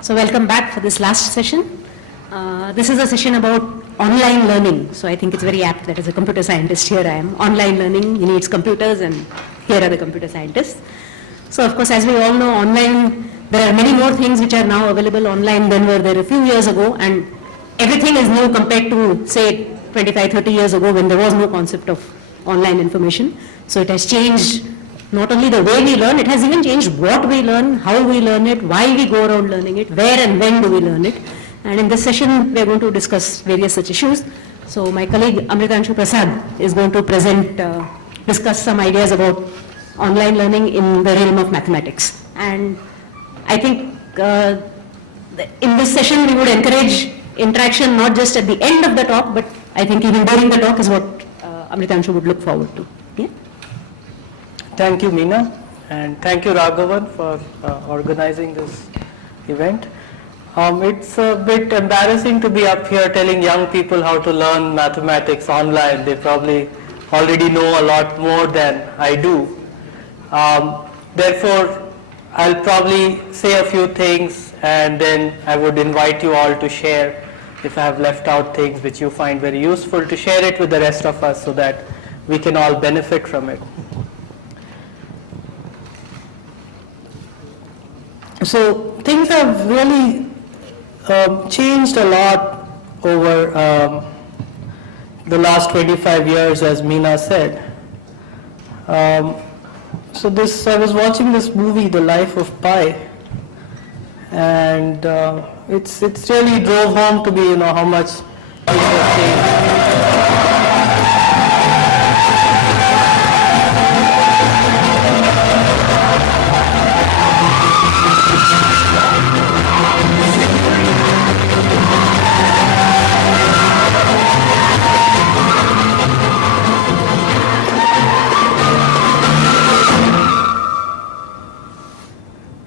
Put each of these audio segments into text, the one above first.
So welcome back for this last session. This is a session about online learning. So I think it's very apt that as a computer scientist here I am. Online learning, you need computers and here are the computer scientists. So of course, as we all know, online, there are many more things which are now available online than were there a few years ago, and everything is new compared to say 25, 30 years ago when there was no concept of online information. So it has changed not only the way we learn, it has even changed what we learn, how we learn it, why we go around learning it, where and when do we learn it. And in this session, we are going to discuss various such issues. So my colleague Amritanshu Prasad is going to discuss some ideas about online learning in the realm of mathematics. And I think in this session, we would encourage interaction not just at the end of the talk, but I think even during the talk is what Amritanshu would look forward to. Yeah? Thank you, Meena, and thank you, Raghavan, for organizing this event. It's a bit embarrassing to be up here telling young people how to learn mathematics online. They probably already know a lot more than I do. Therefore, I'll probably say a few things and then I would invite you all to share if I have left out things which you find very useful, to share it with the rest of us so that we can all benefit from it. So things have really changed a lot over the last 25 years, as Meena said. So I was watching this movie, The Life of Pi, and it's really drove home to me, how much things have changed.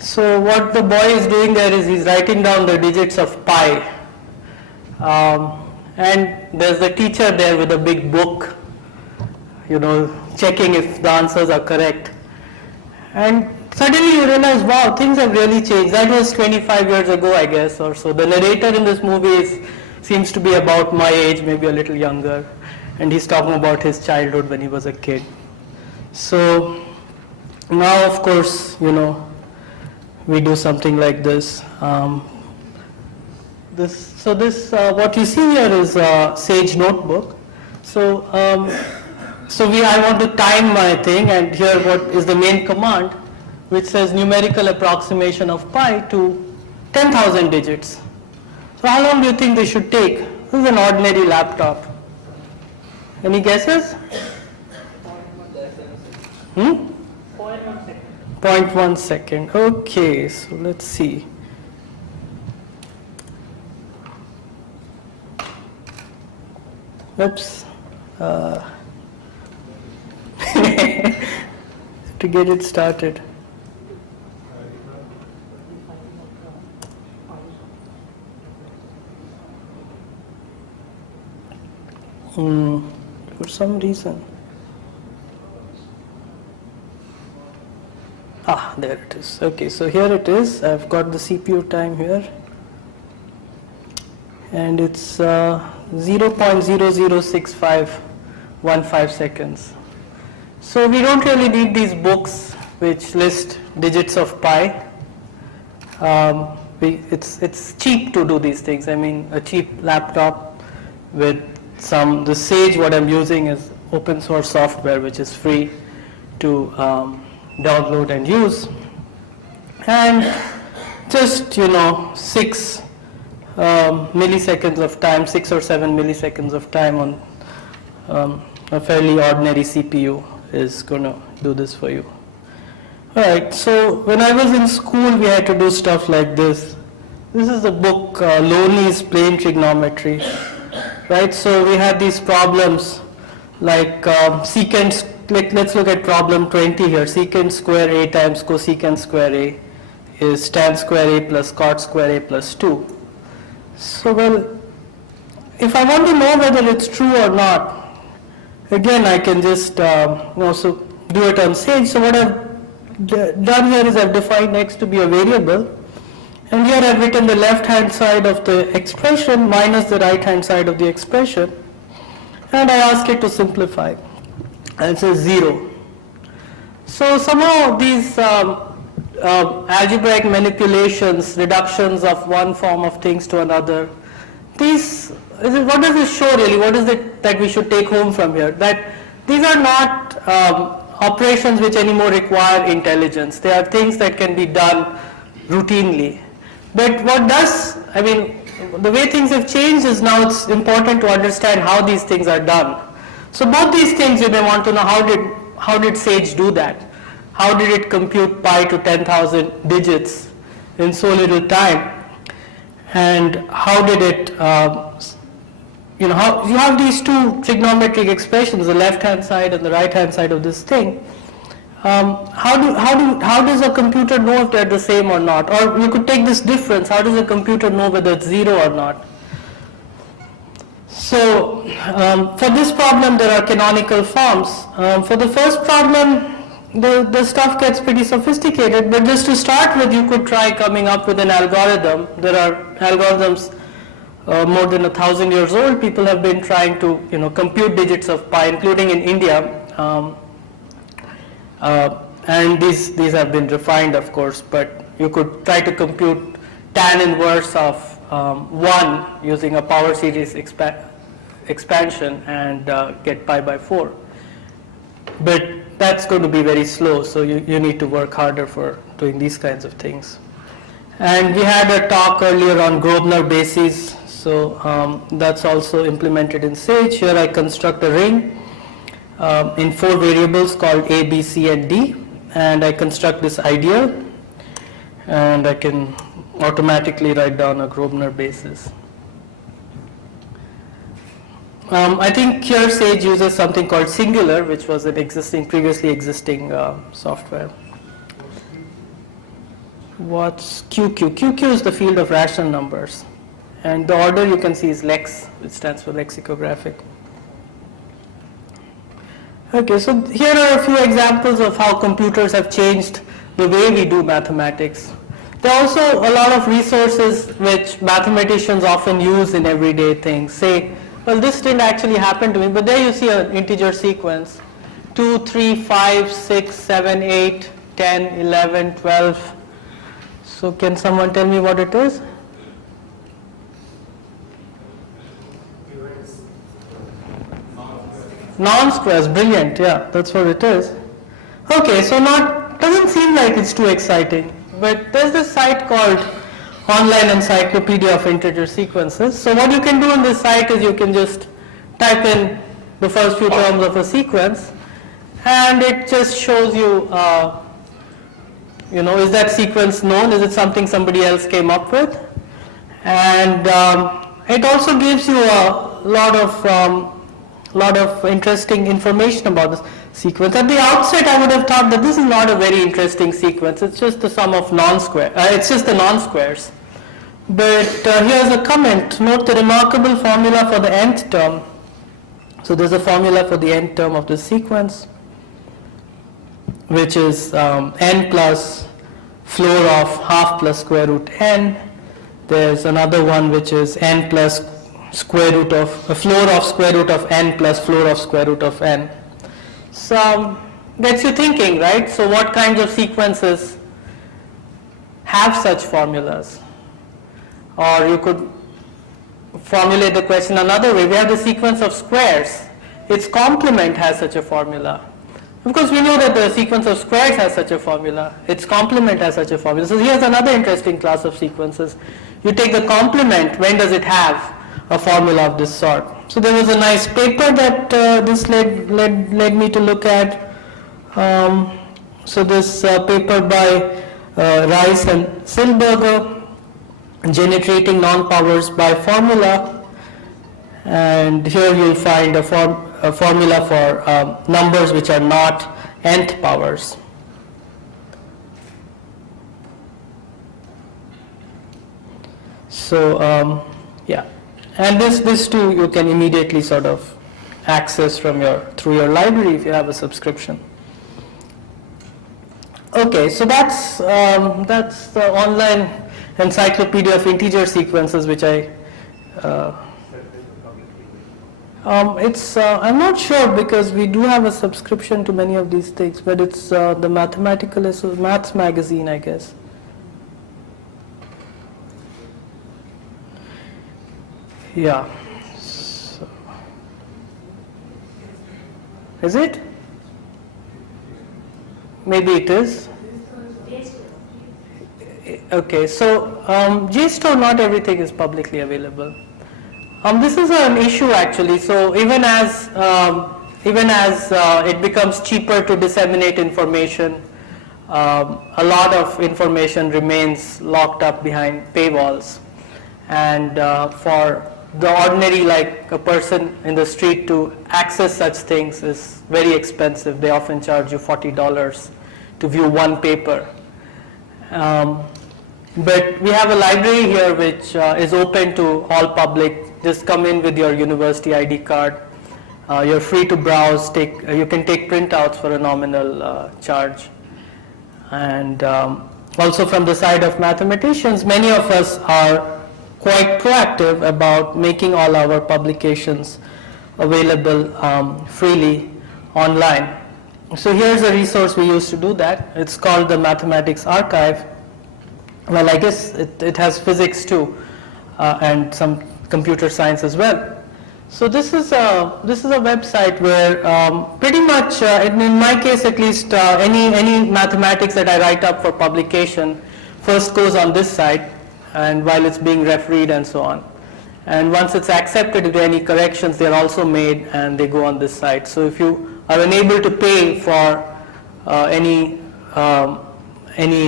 So what the boy is doing there is he's writing down the digits of pi, and there's the teacher there with a big book, checking if the answers are correct. And suddenly you realize, wow, things have really changed. That was 25 years ago, I guess, or so. The narrator in this movie seems to be about my age, maybe a little younger, and he's talking about his childhood when he was a kid. So now, of course, we do something like this. What you see here is a Sage notebook. So I want to time my thing, and here what is the main command, which says numerical approximation of pi to 10,000 digits. So how long do you think this should take? This is an ordinary laptop. Any guesses? 0.1 second. Okay, so let's see. Oops. To get it started. For some reason. There it is. Okay, so here it is. I've got the CPU time here. And it's 0.006515 seconds. So we don't really need these books which list digits of pi. It's cheap to do these things. I mean, a cheap laptop with the Sage, what I'm using is open source software which is free to download and use, and just 6 milliseconds of time, 6 or 7 milliseconds of time on a fairly ordinary CPU is going to do this for you. Alright, so when I was in school we had to do stuff like this. This is the book Loney's Plane Trigonometry, right? So we had these problems like secant. Let's look at problem 20 here. Secant square A times cosecant square A is tan square A plus cot square A plus 2. So, well, if I want to know whether it's true or not, again, I can just also do it on Sage. So what I've done here is I've defined x to be a variable, And here I've written the left-hand side of the expression minus the right-hand side of the expression. And I ask it to simplify. And it says 0. So somehow these algebraic manipulations, reductions of one form of things to another, what does this show really? What is it that we should take home from here? That these are not operations which anymore require intelligence. They are things that can be done routinely. But the way things have changed is now it's important to understand how these things are done. So both these things you may want to know, how did Sage do that? How did it compute pi to 10,000 digits in so little time? And how did it, you have these two trigonometric expressions, the left-hand side and the right-hand side of this thing. How does a computer know if they're the same or not? Or you could take this difference. How does a computer know whether it's 0 or not? So for this problem, there are canonical forms. For the first problem, the stuff gets pretty sophisticated. But just to start with, you could try coming up with an algorithm. There are algorithms more than 1,000 years old. People have been trying to compute digits of pi, including in India. And these have been refined, of course, but you could try to compute tan inverse of 1 using a power series expansion and get pi by 4. But that's going to be very slow, so you need to work harder for doing these kinds of things. And we had a talk earlier on Grosvenor bases, so that's also implemented in Sage. Here I construct a ring in 4 variables called A, B, C, and D, and I construct this ideal, and I can automatically write down a Grosvenor basis. I think here Sage uses something called Singular, which was an previously existing software. What's QQ? QQ is the field of rational numbers, and the order you can see is Lex, which stands for lexicographic. Okay, so here are a few examples of how computers have changed the way we do mathematics. There are also a lot of resources which mathematicians often use in everyday things. Say, well, this didn't actually happen to me, but there you see an integer sequence. 2, 3, 5, 6, 7, 8, 10, 11, 12. So can someone tell me what it is? Non-squares, brilliant, yeah, that's what it is. Okay, so doesn't seem like it's too exciting, but there's this site called Online Encyclopedia of Integer Sequences. So what you can do on this site is you can just type in the first few terms of a sequence, and it just shows you, is that sequence known? Is it something somebody else came up with? And it also gives you a lot of interesting information about this sequence. At the outset, I would have thought that this is not a very interesting sequence. It's just the sum of it's just the non-squares. But here's a comment. Note the remarkable formula for the nth term. So there's a formula for the nth term of the sequence, which is n plus floor of half plus square root n. There's another one which is n plus square root of a floor of square root of n plus floor of square root of n. So gets you thinking, right? So what kinds of sequences have such formulas? Or you could formulate the question another way. We have the sequence of squares. Its complement has such a formula. Of course, we know that the sequence of squares has such a formula. Its complement has such a formula. So here's another interesting class of sequences. You take the complement, when does it have a formula of this sort? So there was a nice paper that this led me to look at. So this paper by Rice and Silberger, Generating Non-Powers by Formula, and here you'll find a formula for numbers which are not nth powers. So yeah, and this too you can immediately sort of access through your library if you have a subscription. Okay, so that's the Online encyclopedia of integer sequences, which I I'm not sure because we do have a subscription to many of these things, but it's the Mathematical Maths magazine, I guess. Yeah. So, is it? Maybe it is. Okay, so JSTOR, not everything is publicly available. This is an issue actually. So even as it becomes cheaper to disseminate information, a lot of information remains locked up behind paywalls, and for the ordinary, like a person in the street, to access such things is very expensive. They often charge you $40 to view one paper. But we have a library here which is open to all public. Just come in with your university ID card. You're free to browse. You can take printouts for a nominal charge. And also from the side of mathematicians, many of us are quite proactive about making all our publications available freely online. So here's a resource we use to do that. It's called the Mathematics Archive. Well, I guess it has physics too, and some computer science as well. So this is a website where pretty much, in my case at least, any mathematics that I write up for publication first goes on this site, and while it's being refereed and so on. And once it's accepted, if there are any corrections, they're also made and they go on this site. So if you are unable to pay for any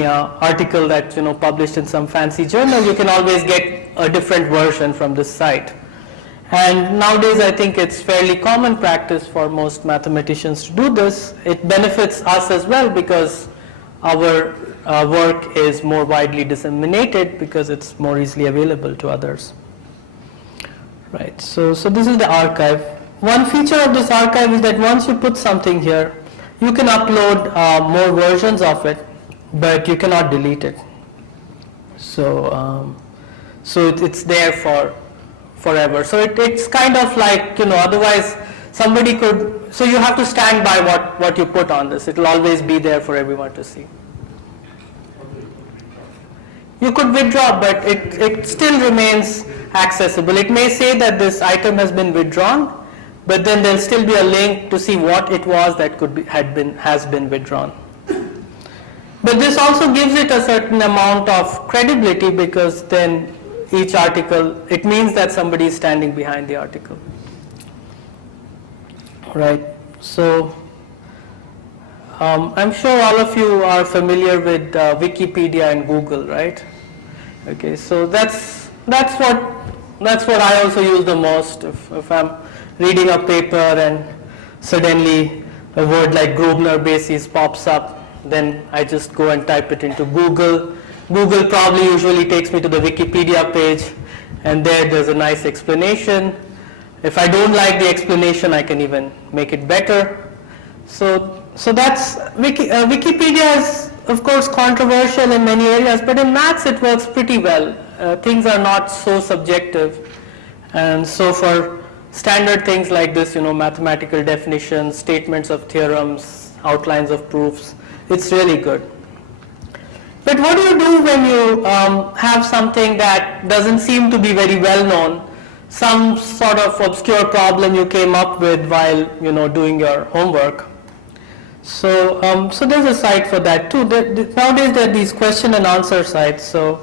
article that's published in some fancy journal, you can always get a different version from this site. And nowadays I think it's fairly common practice for most mathematicians to do this. It benefits us as well because our work is more widely disseminated because it's more easily available to others. Right, so this is the archive. One feature of this archive is that once you put something here, you can upload more versions of it, but you cannot delete it. So it's there for forever. So it's kind of like, otherwise somebody could, so you have to stand by what you put on this. It will always be there for everyone to see. You could withdraw, but it still remains accessible. It may say that this item has been withdrawn, but then there'll still be a link to see what it was that has been withdrawn. But this also gives it a certain amount of credibility because then each article, it means that somebody is standing behind the article. Right, so I'm sure all of you are familiar with Wikipedia and Google, right? Okay, so that's what I also use the most. If I'm reading a paper and suddenly a word like Grosvenor basis pops up, then I just go and type it into Google. Google probably usually takes me to the Wikipedia page, and there's a nice explanation. If I don't like the explanation, I can even make it better. So that's Wikipedia is of course controversial in many areas, but in maths it works pretty well. Things are not so subjective, and so for standard things like this, mathematical definitions, statements of theorems, outlines of proofs, it's really good. But what do you do when you have something that doesn't seem to be very well known, some sort of obscure problem you came up with while doing your homework? So there's a site for that too. Nowadays there are these question and answer sites. So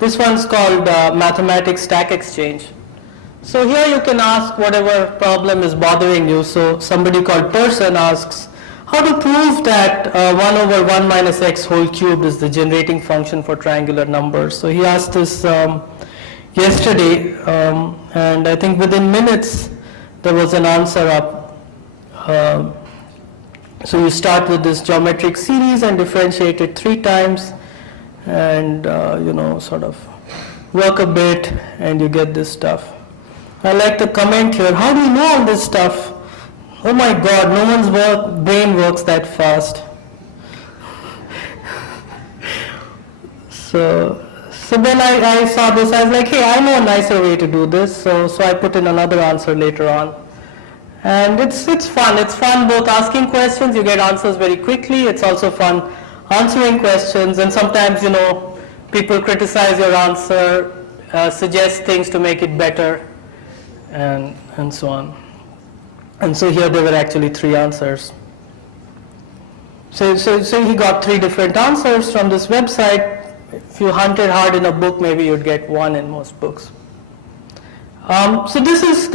this one's called Mathematics Stack Exchange. So here you can ask whatever problem is bothering you. So somebody called Person asks, how to prove that 1 over 1 minus x whole cubed is the generating function for triangular numbers. So he asked this yesterday, and I think within minutes there was an answer up. So you start with this geometric series and differentiate it 3 times, and sort of work a bit, and you get this stuff. I like the comment here, how do you know all this stuff? Oh my God, no one's brain works that fast. So So then I saw this, I was like, hey, I know a nicer way to do this, so I put in another answer later on. And it's fun. It's fun both asking questions, you get answers very quickly. It's also fun answering questions, and sometimes, people criticize your answer, suggest things to make it better, and so on. And so here there were actually 3 answers. So he got 3 different answers from this website. If you hunted hard in a book, maybe you'd get 1 in most books. So this is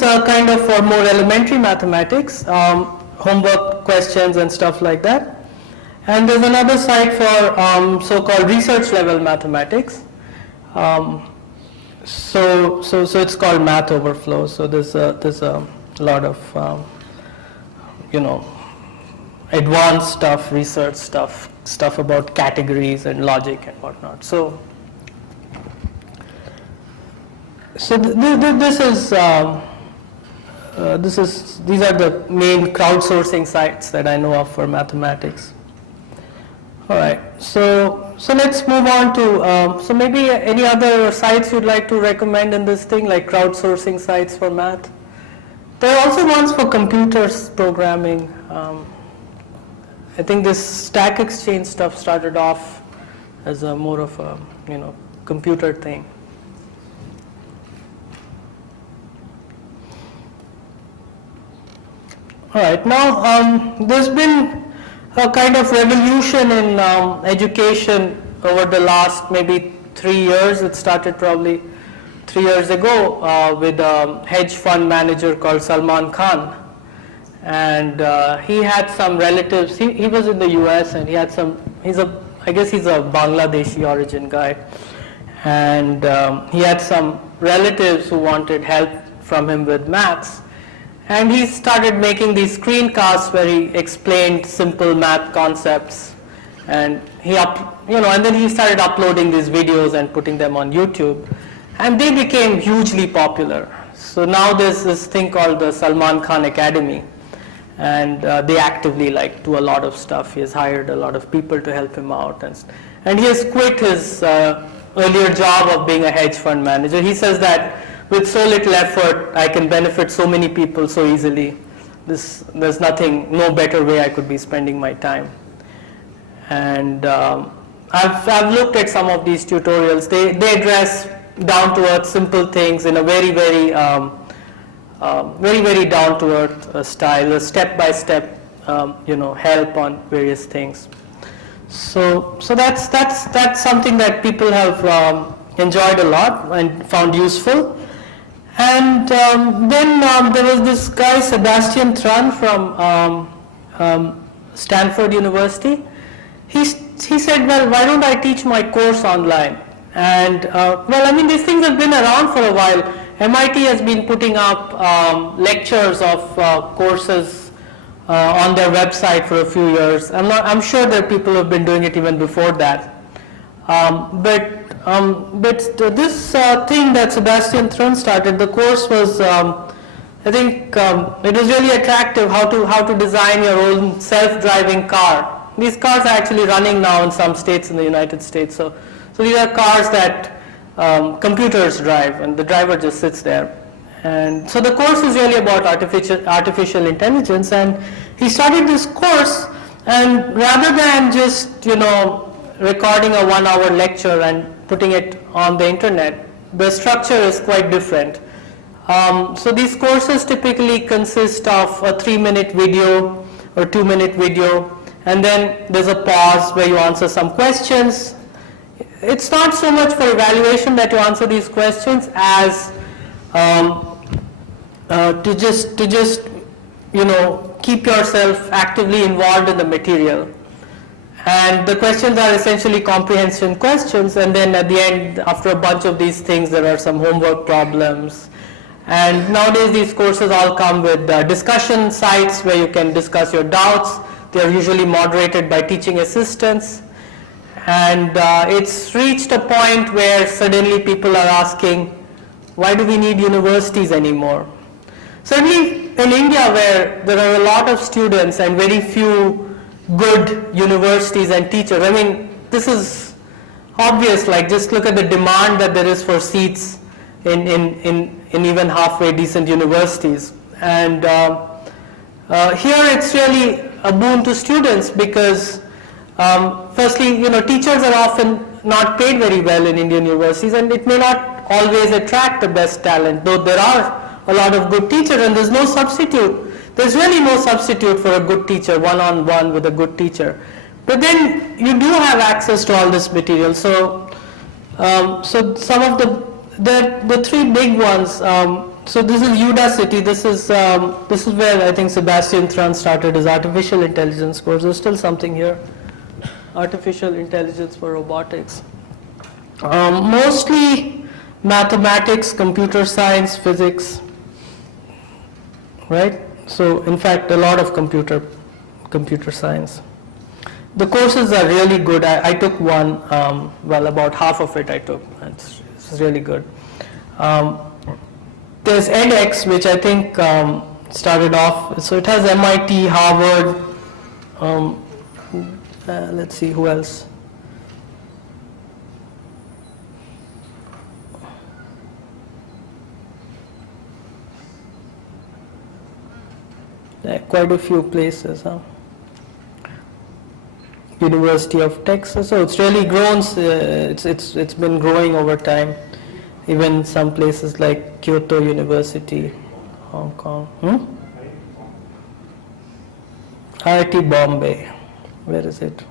kind of for more elementary mathematics, homework questions and stuff like that. And there's another site for so-called research level mathematics. So it's called Math Overflow. So there's a lot of advanced stuff, research stuff about categories and logic and whatnot. So these are the main crowdsourcing sites that I know of for mathematics. All right, so let's move on to so maybe any other sites you'd like to recommend in this thing, like crowdsourcing sites for math. There are also ones for computers programming. I think this Stack Exchange stuff started off as a more of a computer thing. All right, now there's been a kind of revolution in education over the last maybe 3 years. It started probably 3 years ago with a hedge fund manager called Salman Khan. And he had some relatives, he was in the US, and he had I guess he's a Bangladeshi origin guy. And he had some relatives who wanted help from him with maths. And he started making these screencasts where he explained simple math concepts, and and then he started uploading these videos and putting them on YouTube, and they became hugely popular. So now there's this thing called the Salman Khan Academy, and they actively do a lot of stuff. He has hired a lot of people to help him out, and he has quit his earlier job of being a hedge fund manager. He says that with so little effort, I can benefit so many people so easily. There's no better way I could be spending my time. And I've looked at some of these tutorials. They address down to earth simple things in a very, very, very down to earth style, a step by step, help on various things. So that's something that people have enjoyed a lot and found useful. And then there was this guy, Sebastian Thrun from Stanford University. He said, well, why don't I teach my course online? And these things have been around for a while. MIT has been putting up lectures of courses on their website for a few years. I'm sure there are people who have been doing it even before that. But this thing that Sebastian Thrun started, the course was, I think it was really attractive how to design your own self-driving car. These cars are actually running now in some states in the United States. So these are cars that computers drive, and the driver just sits there. And so the course is really about artificial intelligence. And he started this course, and rather than just recording a 1-hour lecture and putting it on the internet, the structure is quite different. So these courses typically consist of a 3-minute video or 2-minute video, and then there's a pause where you answer some questions. It's not so much for evaluation that you answer these questions as to just keep yourself actively involved in the material. And the questions are essentially comprehension questions, and then at the end, after a bunch of these things, there are some homework problems. And nowadays these courses all come with discussion sites where you can discuss your doubts. They are usually moderated by teaching assistants. And it's reached a point where suddenly people are asking, why do we need universities anymore? Certainly in India, where there are a lot of students and very few good universities and teachers. This is obvious, like just look at the demand that there is for seats in even halfway decent universities. And here it's really a boon to students because firstly, teachers are often not paid very well in Indian universities, and it may not always attract the best talent, though there are a lot of good teachers, and there's no substitute. There's really no substitute for a good teacher, one-on-one with a good teacher. But then you do have access to all this material. So, so some of the three big ones. So this is Udacity. This is where I think Sebastian Thrun started his artificial intelligence course. There's still something here. Artificial intelligence for robotics. Mostly mathematics, computer science, physics, right? So in fact, a lot of computer science. The courses are really good. I took one, well, about half of it I took. It's really good. There's edX, which I think started off, so it has MIT, Harvard, let's see who else. Quite a few places, huh? University of Texas. So it's really grown. It's been growing over time. Even some places like Kyoto University, Hong Kong. IIT Bombay. Where is it?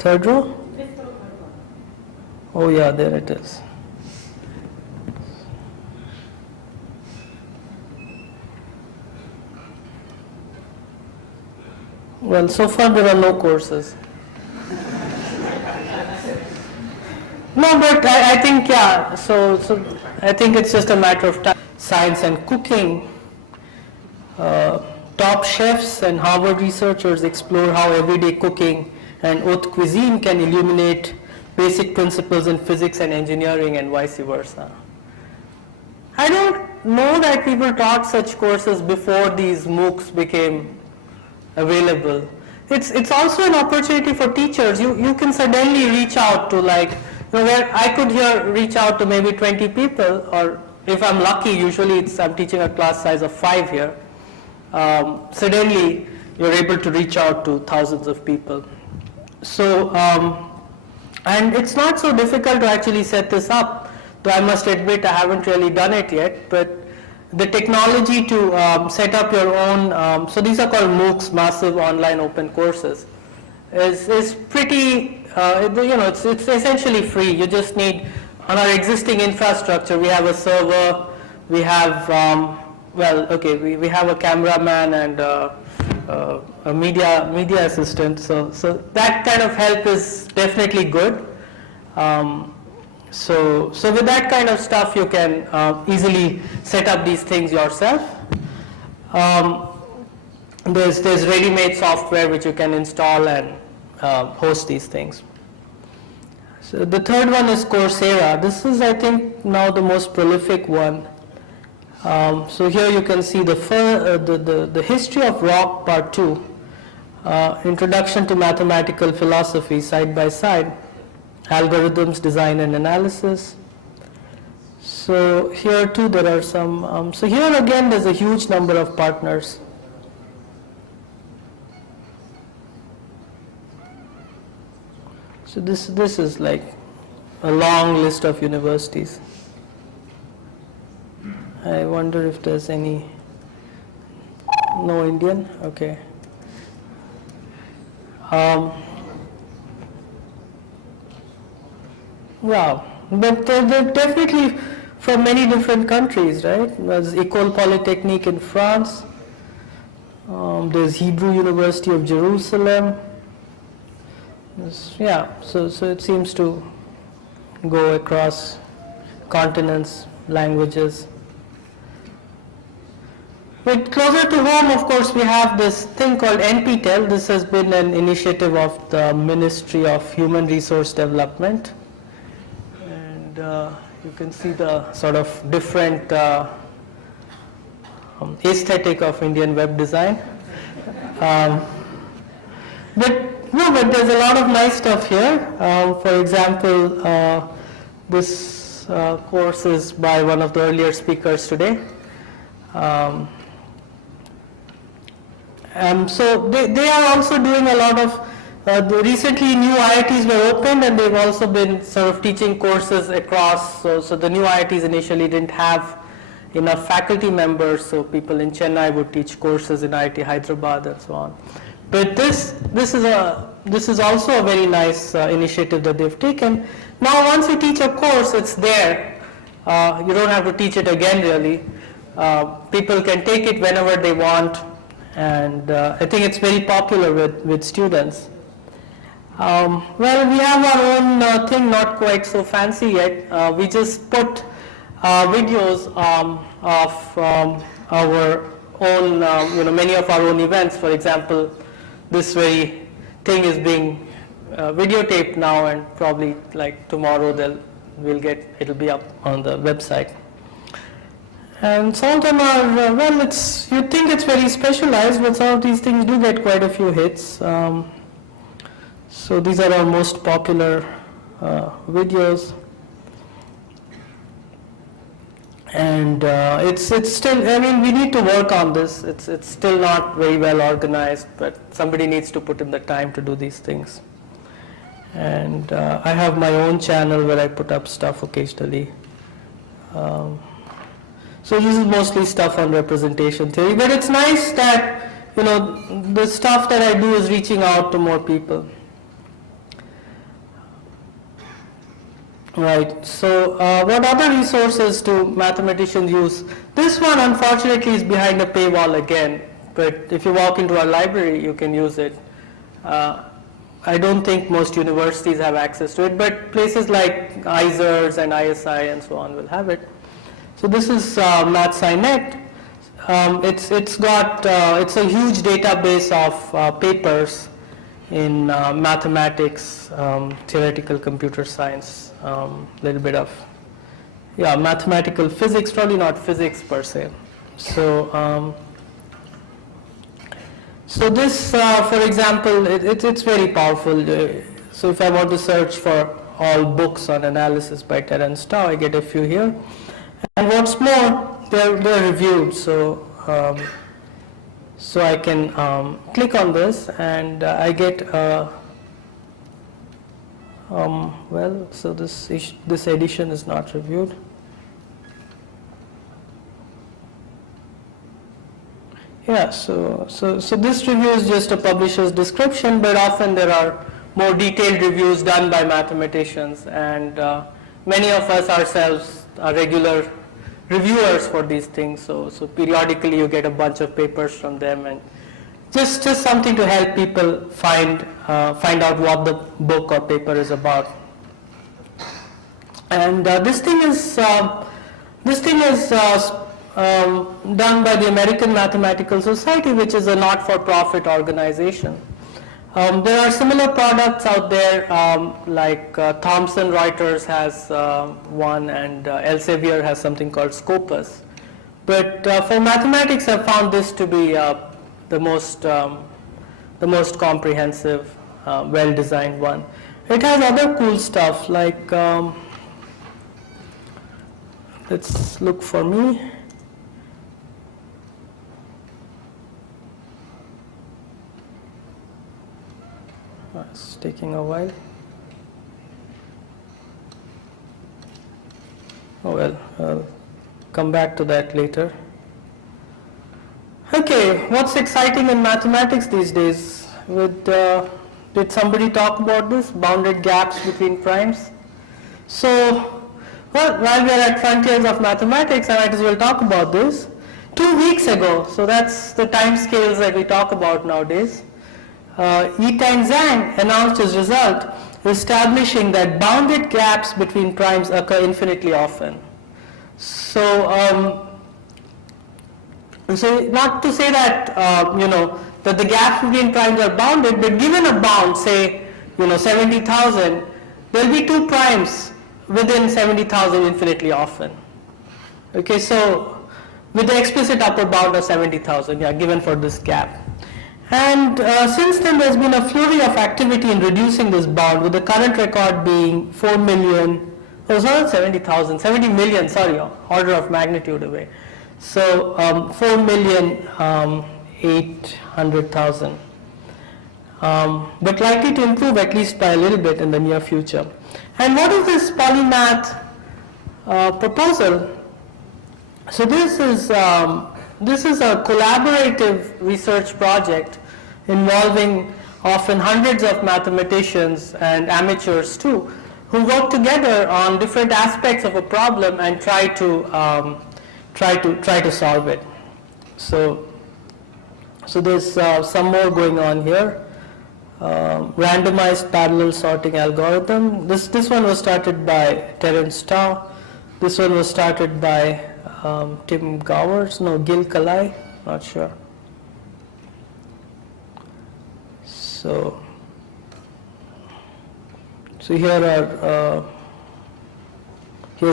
Third row? Oh yeah, there it is. Well, so far there are no courses. No, but I think, yeah, so I think it's just a matter of time. Science and cooking. Top chefs and Harvard researchers explore how everyday cooking and haute cuisine can illuminate basic principles in physics and engineering and vice versa. I don't know that people taught such courses before these MOOCs became available. It's also an opportunity for teachers. You can suddenly reach out to, like, where I could here reach out to maybe 20 people, or if I'm lucky, usually I'm teaching a class size of 5 here. Suddenly you're able to reach out to thousands of people. So, and it's not so difficult to actually set this up, though I must admit I haven't really done it yet, but the technology to set up your own, so these are called MOOCs, Massive Online Open Courses, is pretty, it's essentially free. You just need, on our existing infrastructure, we have a server, we have, we have a cameraman and a media assistant, so that kind of help is definitely good. So with that kind of stuff, you can easily set up these things yourself. There's ready-made software which you can install and host these things. So the third one is Coursera. This is, I think, now the most prolific one. So here you can see the history of rock part 2, introduction to mathematical philosophy side by side. Algorithms, design and analysis. So here too there are some, so here again there's a huge number of partners. So this is like a long list of universities. I wonder if there's any, no Indian, okay. Wow, but they're definitely from many different countries, right? There's École Polytechnique in France. There's Hebrew University of Jerusalem. So it seems to go across continents, languages. But closer to home, of course, we have this thing called NPTEL. This has been an initiative of the Ministry of Human Resource Development. You can see the sort of different aesthetic of Indian web design. But no, but there's a lot of nice stuff here. For example, this course is by one of the earlier speakers today. So they are also doing a lot of, recently new IITs were opened, and they've also been sort of teaching courses across. So the new IITs initially didn't have enough faculty members, so people in Chennai would teach courses in IIT Hyderabad and so on. But this is also a very nice initiative that they've taken. Now once you teach a course, it's there. You don't have to teach it again really. People can take it whenever they want, and I think it's very popular with students. Well, we have our own thing, not quite so fancy yet. We just put videos of our own, many of our own events. For example, this very thing is being videotaped now, and probably like tomorrow it'll be up on the website. And some of them are, well, you'd think it's very specialized, but some of these things do get quite a few hits. So these are our most popular videos. And it's still, I mean, we need to work on this. It's still not very well organized, but somebody needs to put in the time to do these things. And I have my own channel where I put up stuff occasionally. So this is mostly stuff on representation theory, but it's nice that, the stuff that I do is reaching out to more people. Right, so what other resources do mathematicians use? This one unfortunately is behind a paywall again, but if you walk into our library you can use it. I don't think most universities have access to it, but places like ISERS and ISI and so on will have it. So this is MathSciNet. It's a huge database of papers in mathematics, theoretical computer science, little bit of, mathematical physics, probably not physics per se. So, so this, for example, it's very powerful. So if I want to search for all books on analysis by Terence Tao, I get a few here. And what's more, they're reviewed. So, so I can click on this, and I get well, so this edition is not reviewed. Yeah, so this review is just a publisher's description, but often there are more detailed reviews done by mathematicians, and many of us ourselves are regular reviewers for these things. So periodically you get a bunch of papers from them, and just something to help people find out what the book or paper is about. And this thing is done by the American Mathematical Society, which is a not-for-profit organization. There are similar products out there, like Thomson Reuters has one, and Elsevier has something called Scopus. But for mathematics, I found this to be the most comprehensive, well-designed one. It has other cool stuff, like let's look for me. It's taking a while. Oh well, I'll come back to that later. Okay, what's exciting in mathematics these days? Did somebody talk about this? Bounded gaps between primes? So, well, while we're at frontiers of mathematics, I might as well talk about this. 2 weeks ago, so that's the time scales that we talk about nowadays, Yi-Tang Zhang announced his result, establishing that bounded gaps between primes occur infinitely often. So, so not to say that that the gaps between primes are bounded, but given a bound, say 70,000, there will be 2 primes within 70,000 infinitely often. Okay, so with the explicit upper bound of 70,000, given for this gap. And since then, there's been a flurry of activity in reducing this bound, with the current record being 4 million, oh, it's not 70,000, 70 million, sorry, order of magnitude away. So 4,800,000. But likely to improve at least by a little bit in the near future. And what is this polymath proposal? So this is a collaborative research project involving often hundreds of mathematicians and amateurs too, who work together on different aspects of a problem and try to solve it. So there's some more going on here. Randomized parallel sorting algorithm. This one was started by Terence Tao. This one was started by Gil Kalai, not sure. So here's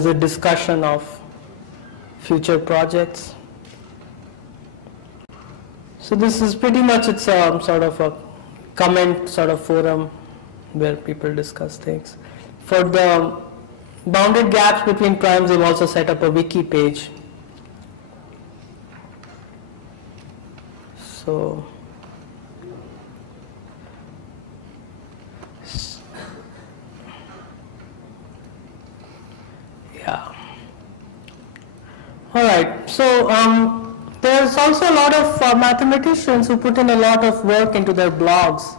a discussion of future projects. So this is pretty much, it's a sort of a comment sort of forum where people discuss things. For the bounded gaps between primes, they've also set up a wiki page. So yeah. All right. So there's also a lot of mathematicians who put in a lot of work into their blogs.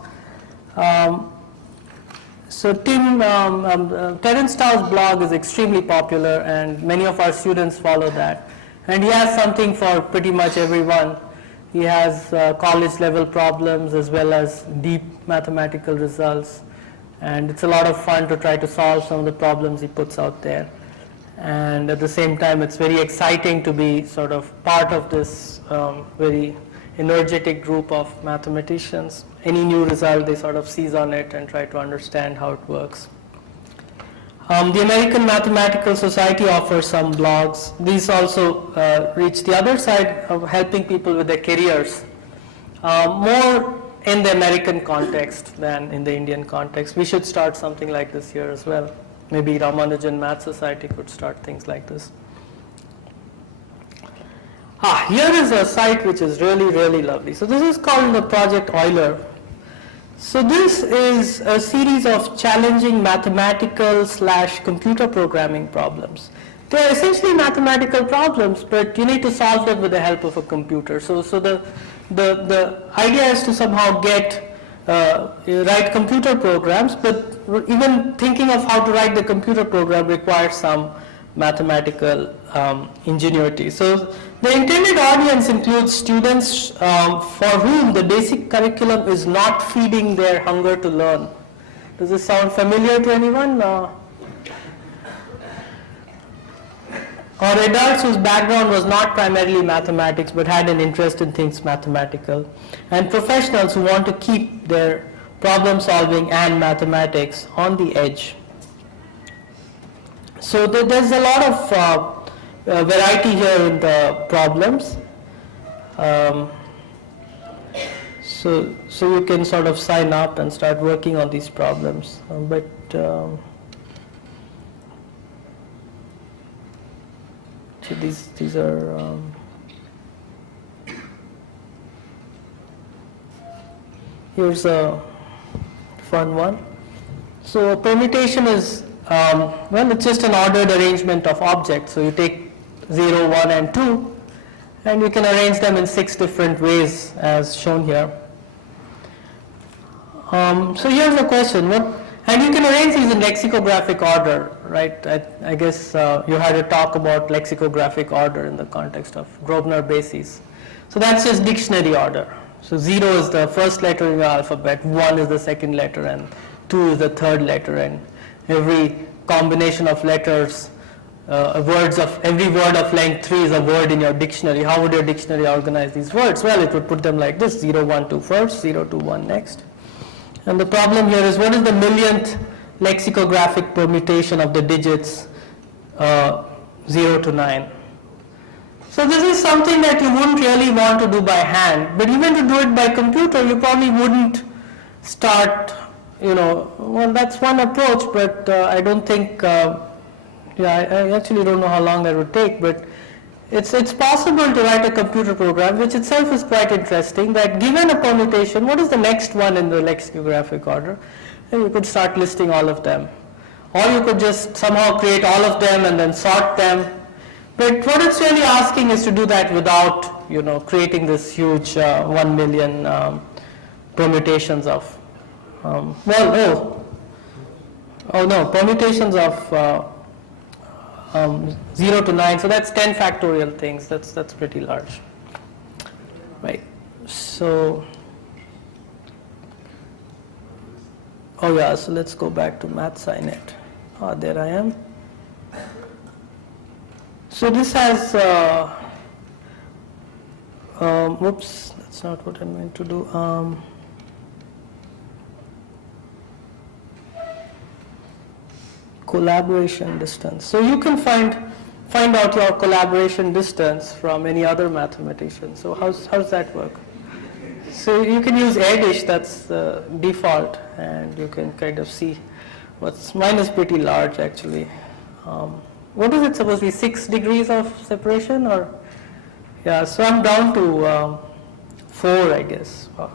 So Terence Tao's blog is extremely popular, and many of our students follow that. And he has something for pretty much everyone. He has college level problems as well as deep mathematical results. And it's a lot of fun to try to solve some of the problems he puts out there. And at the same time, it's very exciting to be sort of part of this very energetic group of mathematicians. Any new result, they sort of seize on it and try to understand how it works. The American Mathematical Society offers some blogs. These also reach the other side of helping people with their careers, more in the American context than in the Indian context. We should start something like this here as well. Maybe Ramanujan Math Society could start things like this. Here is a site which is really, really lovely. So this is called the Project Euler. So this is a series of challenging mathematical / computer programming problems. They are essentially mathematical problems, but you need to solve them with the help of a computer. So the idea is to somehow write computer programs, but even thinking of how to write the computer program requires some mathematical ingenuity. So the intended audience includes students for whom the basic curriculum is not feeding their hunger to learn. Does this sound familiar to anyone? Or adults whose background was not primarily mathematics but had an interest in things mathematical, and professionals who want to keep their problem solving and mathematics on the edge. So there's a lot of variety here in the problems. So you can sort of sign up and start working on these problems. These are here's a fun one. So a permutation is well, it's just an ordered arrangement of objects. So you take 0, 1, and 2, and you can arrange them in 6 different ways as shown here. So here's a question. And you can arrange these in lexicographic order, right? I guess you had a talk about lexicographic order in the context of Grosvenor bases. So that's just dictionary order. So 0 is the first letter in the alphabet, 1 is the second letter, and 2 is the third letter, and every combination of letters, every word of length 3 is a word in your dictionary. How would your dictionary organize these words? Well, it would put them like this: 0, 1, 2 first, 0, 2, 1 next. And the problem here is, what is the millionth lexicographic permutation of the digits 0 to 9? So this is something that you wouldn't really want to do by hand, but even to do it by computer, you probably wouldn't start, well, that's one approach, but I don't think, I actually don't know how long that would take, but it's possible to write a computer program, which itself is quite interesting, that given a permutation, what is the next one in the lexicographic order? And you could start listing all of them. Or you could just somehow create all of them and then sort them. But what it's really asking is to do that without, creating this huge 1 million permutations of, permutations of 0 to 9. So that's 10 factorial things. That's pretty large, right? So, so let's go back to MathSciNet. There I am. So this has, oops, that's not what I'm going to do. Collaboration distance. So you can find out your collaboration distance from any other mathematician. So how's that work? So you can use Erdish, that's the default, and you can kind of see mine is pretty large actually. What is it supposed to be, 6 degrees of separation or? Yeah, so I'm down to 4, I guess. Wow.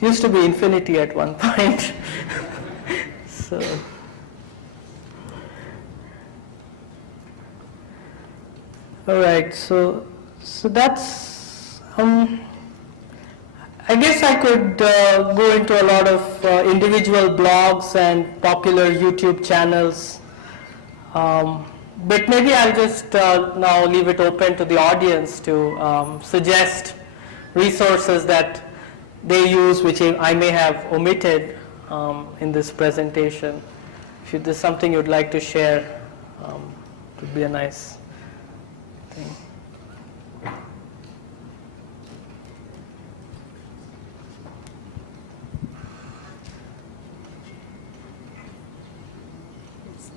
Used to be infinity at one point. So. All right, so that's, I guess I could go into a lot of individual blogs and popular YouTube channels, but maybe I'll just now leave it open to the audience to suggest resources that they use which I may have omitted in this presentation. If there's something you'd like to share, it would be a nice thing.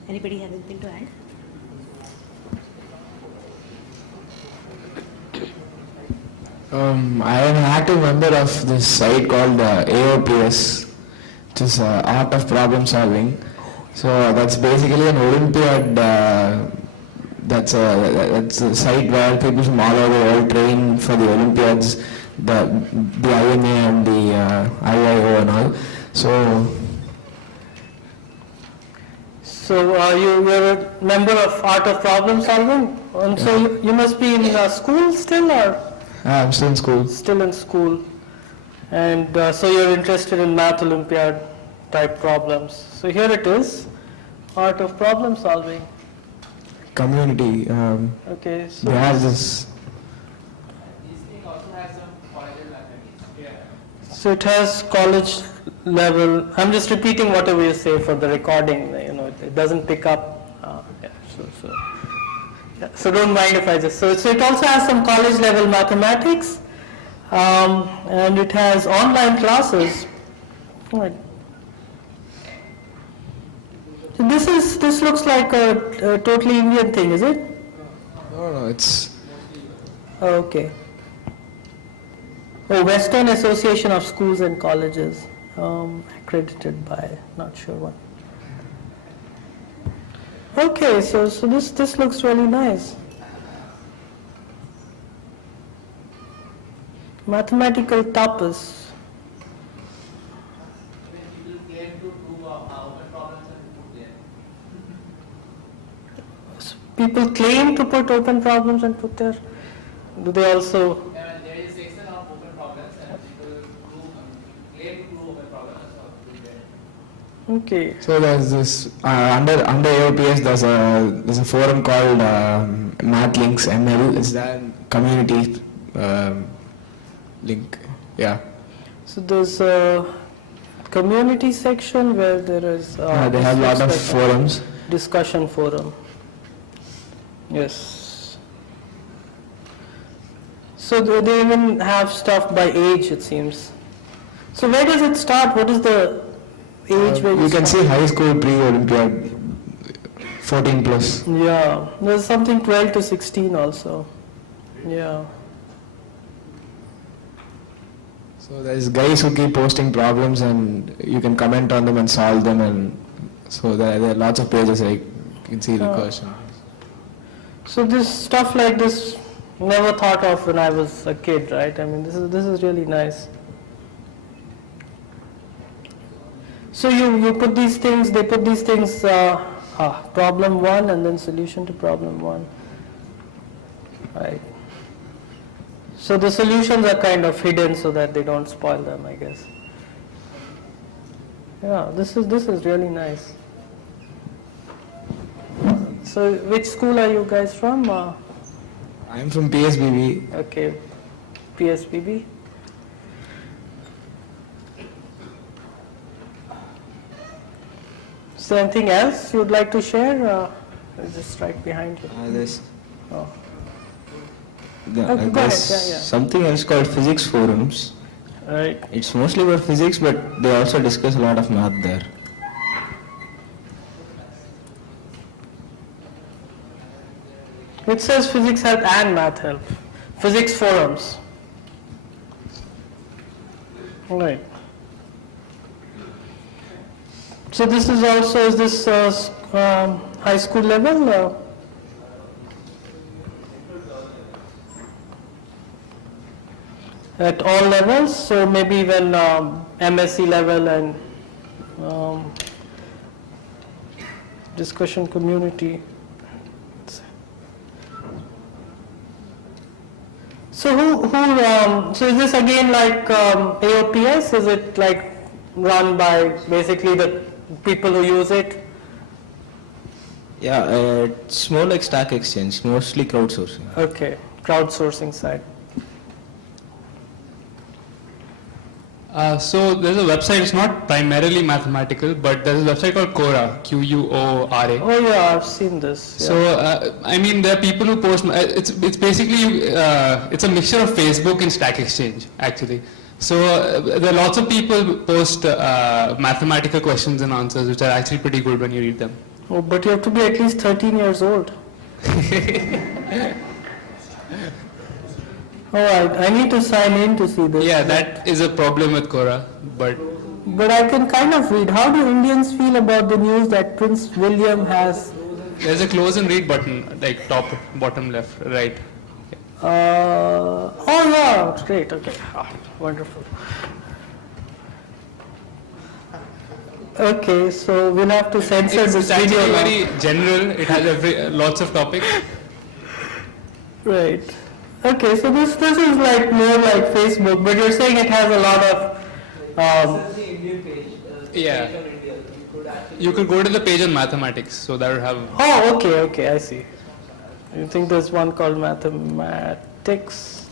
Anybody have anything to add? I am an active member of this site called AOPS, which is Art of Problem Solving. So that's basically an Olympiad. That's a site where people from all over the world train for the Olympiads, the IMA and the IIO and all. So you're a member of Art of Problem Solving, and yeah. So you must be in school still, or? I'm still in school. Still in school, and so you're interested in Math Olympiad type problems. So here it is, Art of Problem Solving. Community. Okay. So they have this. So it has college level. I'm just repeating whatever you say for the recording. It doesn't pick up. So don't mind if I just. So it also has some college level mathematics, and it has online classes. Right. So this looks like a totally Indian thing, is it? No, it's. Oh, okay. Oh, Western Association of Schools and Colleges, accredited by, not sure what. Okay, so this looks really nice. Mathematical tapas. People claim to put open problems and put there. Do they also? There is a section of open problems and people claim to prove open problems as well. Okay. So there's this under AOPS. There's a forum called MathLinks ML. It's that community link. Yeah. So there's a community section where there is. They have a lot of forums. Discussion forum. Yes. So they even have stuff by age, it seems. So where does it start? What is the age where you can see high school pre-Olympiad 14 plus. Yeah, there's something 12 to 16 also. Yeah. So there's guys who keep posting problems and you can comment on them and solve them, and so there are lots of pages like you can see recursion. So this stuff like this, never thought of when I was a kid, right? I mean, this is really nice. So you put these things, they put these things, problem 1 and then solution to problem 1. Right. So the solutions are kind of hidden so that they don't spoil them, I guess. Yeah, this is really nice. So which school are you guys from? I'm from PSBB. Okay, PSBB. Is there anything else you'd like to share? It's just right behind you. There's Oh. go ahead, there's yeah. something else called physics forums. Right. It's mostly about physics, but they also discuss a lot of math there. It says physics help and math help. Physics forums. All right. So this is also, is this high school level? At all levels, so maybe even MSc level and discussion community. So so is this again like AOPS? Is it like run by basically the people who use it? Yeah, it's more like Stack Exchange, mostly crowdsourcing. Okay, crowdsourcing side. So there's a website, it's not primarily mathematical, but there's a website called Quora, Quora. Oh yeah, I've seen this. Yeah. So, I mean, there are people who post, it's basically, it's a mixture of Facebook and Stack Exchange, actually. So there are lots of people who post mathematical questions and answers, which are actually pretty good when you read them. Oh, but you have to be at least 13 years old. All right, I need to sign in to see this. Yeah, that is a problem with Quora, but... But I can kind of read. How do Indians feel about the news that Prince William has... There's a close and read button, like top, bottom, left, right. oh yeah, great, okay, wonderful. Okay, so we'll have to censor this It's video actually now. very general, it has lots of topics. Right. Okay, so this is like more like Facebook, but you're saying it has a lot of The Indian page, Yeah. page on India, you could actually You could go to the page on mathematics, so that would have... Oh, okay, I see. You think there's one called mathematics?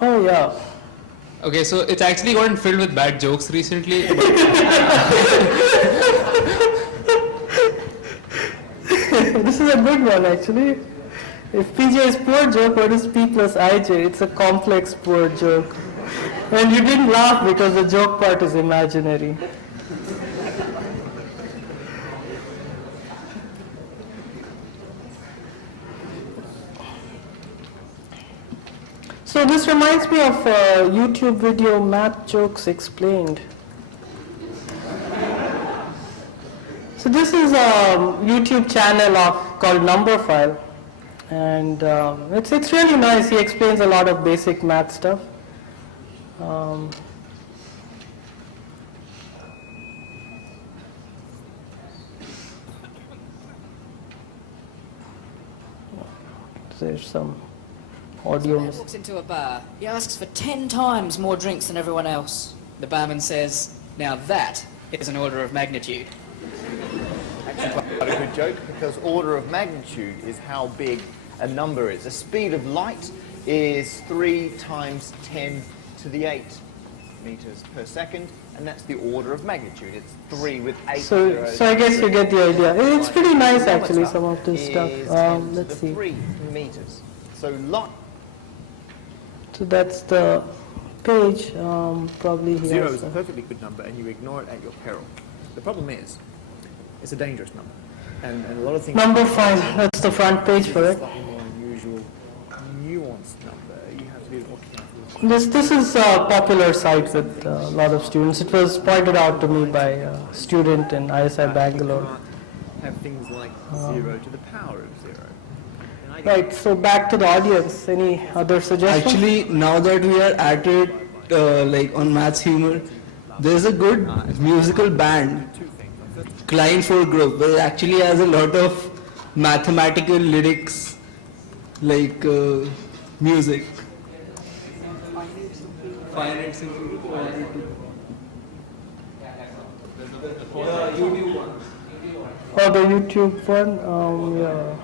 Oh yeah. Okay, so it's actually gotten filled with bad jokes recently. But This is a good one actually. If PJ is poor joke, what is P plus IJ? It's a complex poor joke. And you didn't laugh because the joke part is imaginary. So this reminds me of a YouTube video, Math Jokes Explained. So this is a YouTube channel called Numberphile, and it's really nice. He explains a lot of basic math stuff. There's some audio. Man walks into a bar. He asks for 10 times more drinks than everyone else. The barman says, "Now that is an order of magnitude." Actually quite a good joke, because order of magnitude is how big a number is. The speed of light is 3 times 10 to the 8 meters per second, and that's the order of magnitude. It's 3 with 8 So zeros. I guess you get the idea. It's pretty nice actually, some of this stuff. Is 10 to Let's the see. 3 meters. So light. So that's the page, probably here. 0 is a perfectly good number, and you ignore it at your peril. The problem is, it's a dangerous number. And a lot of things... Number 5, that's the front page for it. Slightly more unusual, nuanced number. You have to be more careful. This is a popular site with a lot of students. It was pointed out to me by a student in ISI Bangalore. Have things like 0 to the power of 0. And I Right, so back to the audience. Any other suggestions? Actually, now that we are at it, like on Maths Humor, there's a good musical band, Klein for Group, but it actually has a lot of mathematical lyrics, like music. Oh, the YouTube one? Yeah.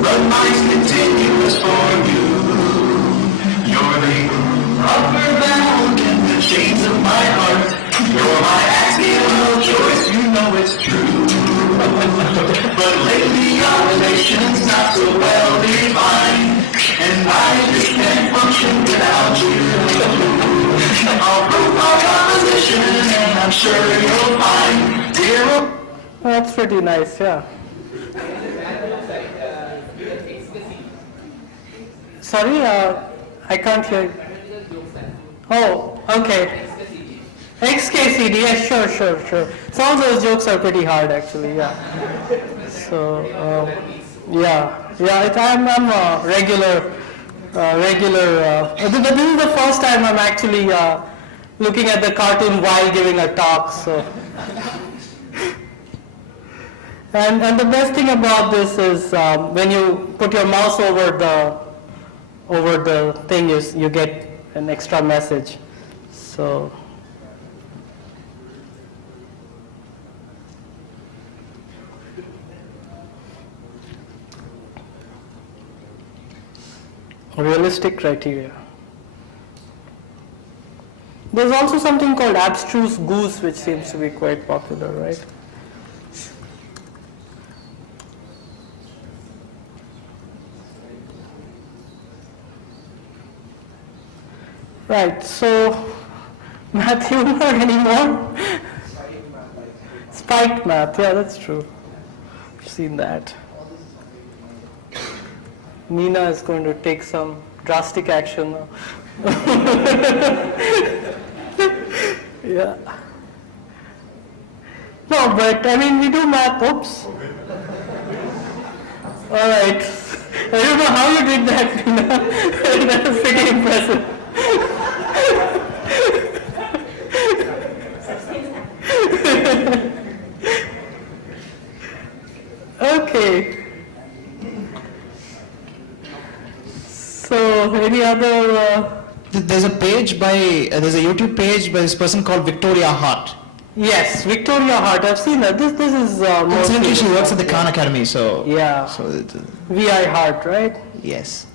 But mine's continuous for you. You're the upper bound in the chains of my heart. You're my axial choice, you know it's true. But lately our relation's not so well defined, and I just can't function without you. I'll prove my composition, and I'm sure you'll find, dear. That's pretty nice, yeah. Sorry, I can't hear you. Oh, okay. XKCD, yeah, sure. Some of those jokes are pretty hard, actually, yeah. So, I'm a regular. But this is the first time I'm actually looking at the cartoon while giving a talk, so. And the best thing about this is when you put your mouse over the thing, you get an extra message. So realistic criteria. There's also something called abstruse goose, which seems to be quite popular, right? Right, so math humor anymore? Spiked math, yeah, that's true. I've seen that. Meena is going to take some drastic action now. Yeah. No, but I mean, we do math, oops. All right. I don't know how you did that, Meena. That was pretty impressive. Okay. So, any other? There's a page by, there's a YouTube page by this person called Victoria Hart. Yes, Victoria Hart. I've seen that. This is Incidentally, she works at the Khan Academy, so. Yeah. So VI Hart, right? yes.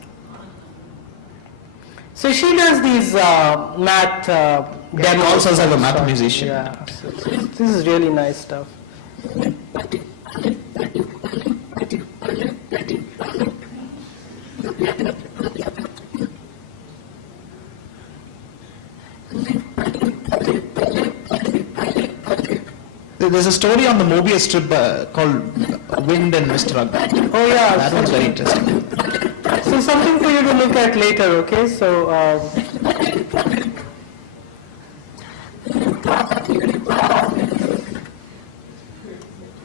So she does these math demos. Also as a math stuff. musician. Yeah. So this is really nice stuff. There's a story on the Mobius strip called Wind and Mist Rug. Oh yeah. That one's very interesting. So something for you to look at later, okay? So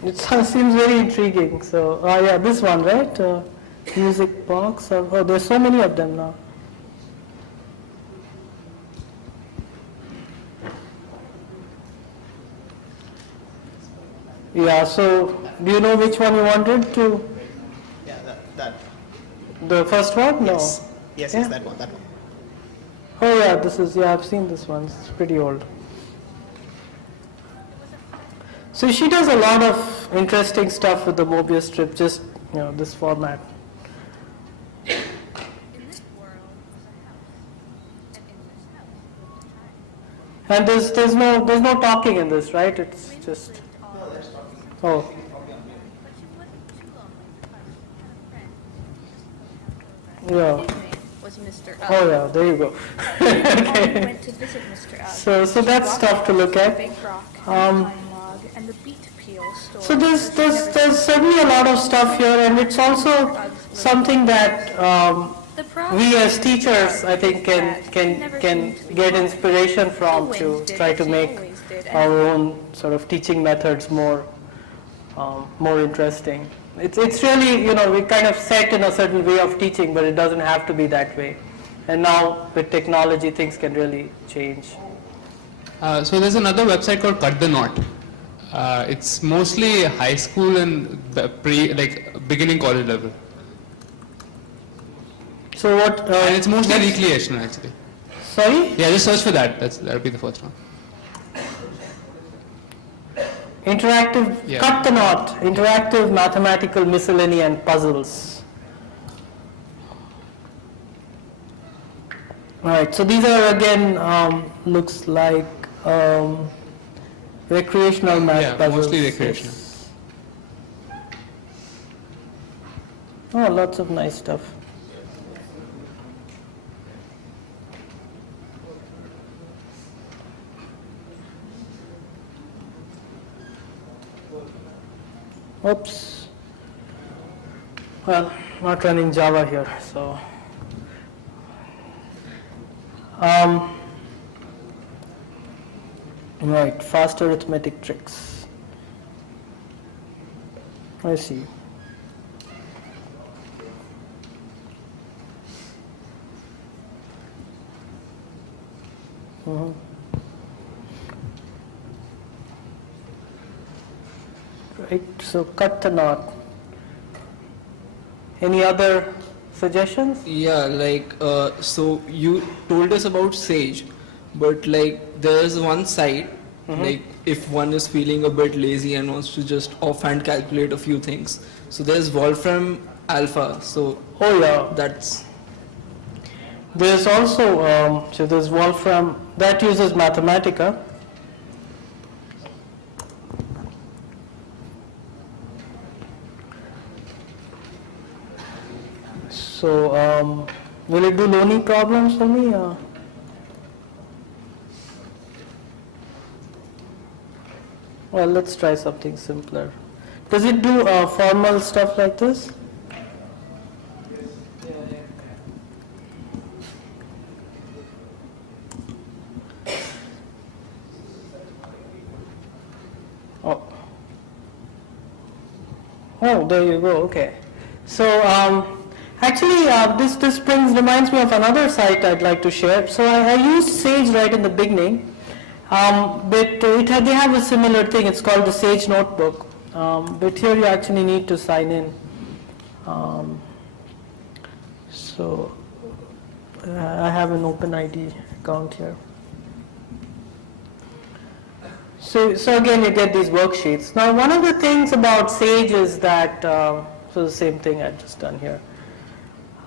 it seems very intriguing. So yeah, this one, right? Music box. Oh, there's so many of them now. Yeah. So do you know which one you wanted to? Yeah, that. The first one? No. Yes, Yeah. that one. Oh yeah, this is, yeah, I've seen this one. It's pretty old. So she does a lot of interesting stuff with the Mobius strip, just, this format. In this world is a house, and in this house, And there's no talking in this, right? It's just. Oh. but she wasn't too lonely because she had a friend. Yeah. His name was Mr. Oh yeah, there you go. Okay. Went to visit Mr. So that's stuff to look at. Big Rock, and the Pine Log, and the Beet Peel store. So there's certainly a lot of stuff here, and it's also something that we as teachers, I think, can get inspiration from to try to make our own sort of teaching methods more interesting. It's really, we kind of set in a certain way of teaching, but it doesn't have to be that way. And now with technology, things can really change. So there's another website called Cut the Knot. It's mostly high school and beginning college level. So what? And it's mostly recreational actually. Sorry? Yeah, just search for that. That'll be the first one. Interactive, Yeah. Cut the Knot, interactive mathematical miscellany and puzzles. Alright, so these are again, looks like recreational math puzzles. Mostly recreational. Oh, lots of nice stuff. Oops. Well, not running Java here, so. Right, fast arithmetic tricks. I see. Right, so cut the knot. Any other suggestions? Yeah, so you told us about Sage, but there's one site, if one is feeling a bit lazy and wants to just offhand calculate a few things. So there's Wolfram Alpha, so oh yeah, that's... There's also, so there's Wolfram, that uses Mathematica. So, will it do Loney problems for me? Well, let's try something simpler. Does it do formal stuff like this? Oh, there you go. Okay. So actually, this reminds me of another site I'd like to share. So I used Sage right in the beginning, but they have a similar thing. It's called the Sage Notebook. But here you actually need to sign in. So I have an OpenID account here. So again, you get these worksheets. Now, one of the things about Sage is that, so the same thing I've just done here.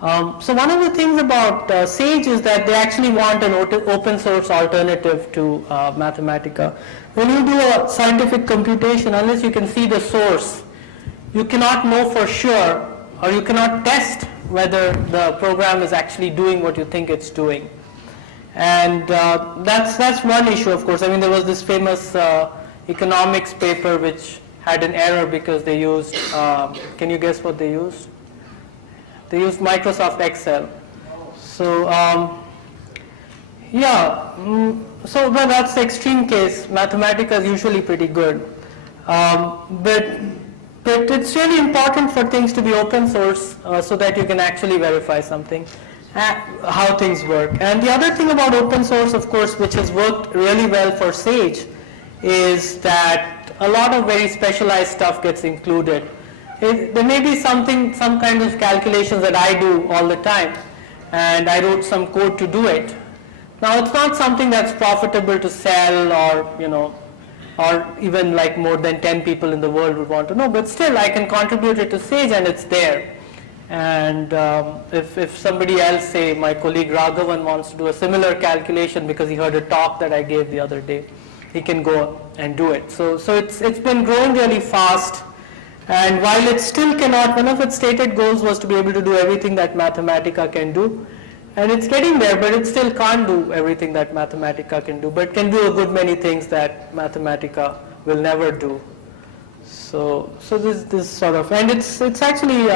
So one of the things about Sage is that they actually want an open source alternative to Mathematica. When you do a scientific computation, unless you can see the source, you cannot know for sure, or you cannot test whether the program is actually doing what you think it's doing. And that's one issue, of course. I mean, there was this famous economics paper which had an error because they used, can you guess what they used? They used Microsoft Excel. So, so but that's the extreme case. Mathematica is usually pretty good. But it's really important for things to be open source so that you can actually verify something. How things work. And the other thing about open source, of course, which has worked really well for Sage, is that a lot of very specialized stuff gets included. There may be some kind of calculations that I do all the time, and I wrote some code to do it. Now, it's not something that's profitable to sell, or even like more than 10 people in the world would want to know, but still I can contribute it to Sage and it's there. And if somebody else, say my colleague Raghavan, wants to do a similar calculation because he heard a talk that I gave the other day, he can go and do it. So it's been growing really fast, and while it still cannot, one of its stated goals was to be able to do everything that Mathematica can do, And it's getting there, but it still can't do everything that Mathematica can do, but can do a good many things that Mathematica will never do. So this sort of, and it's actually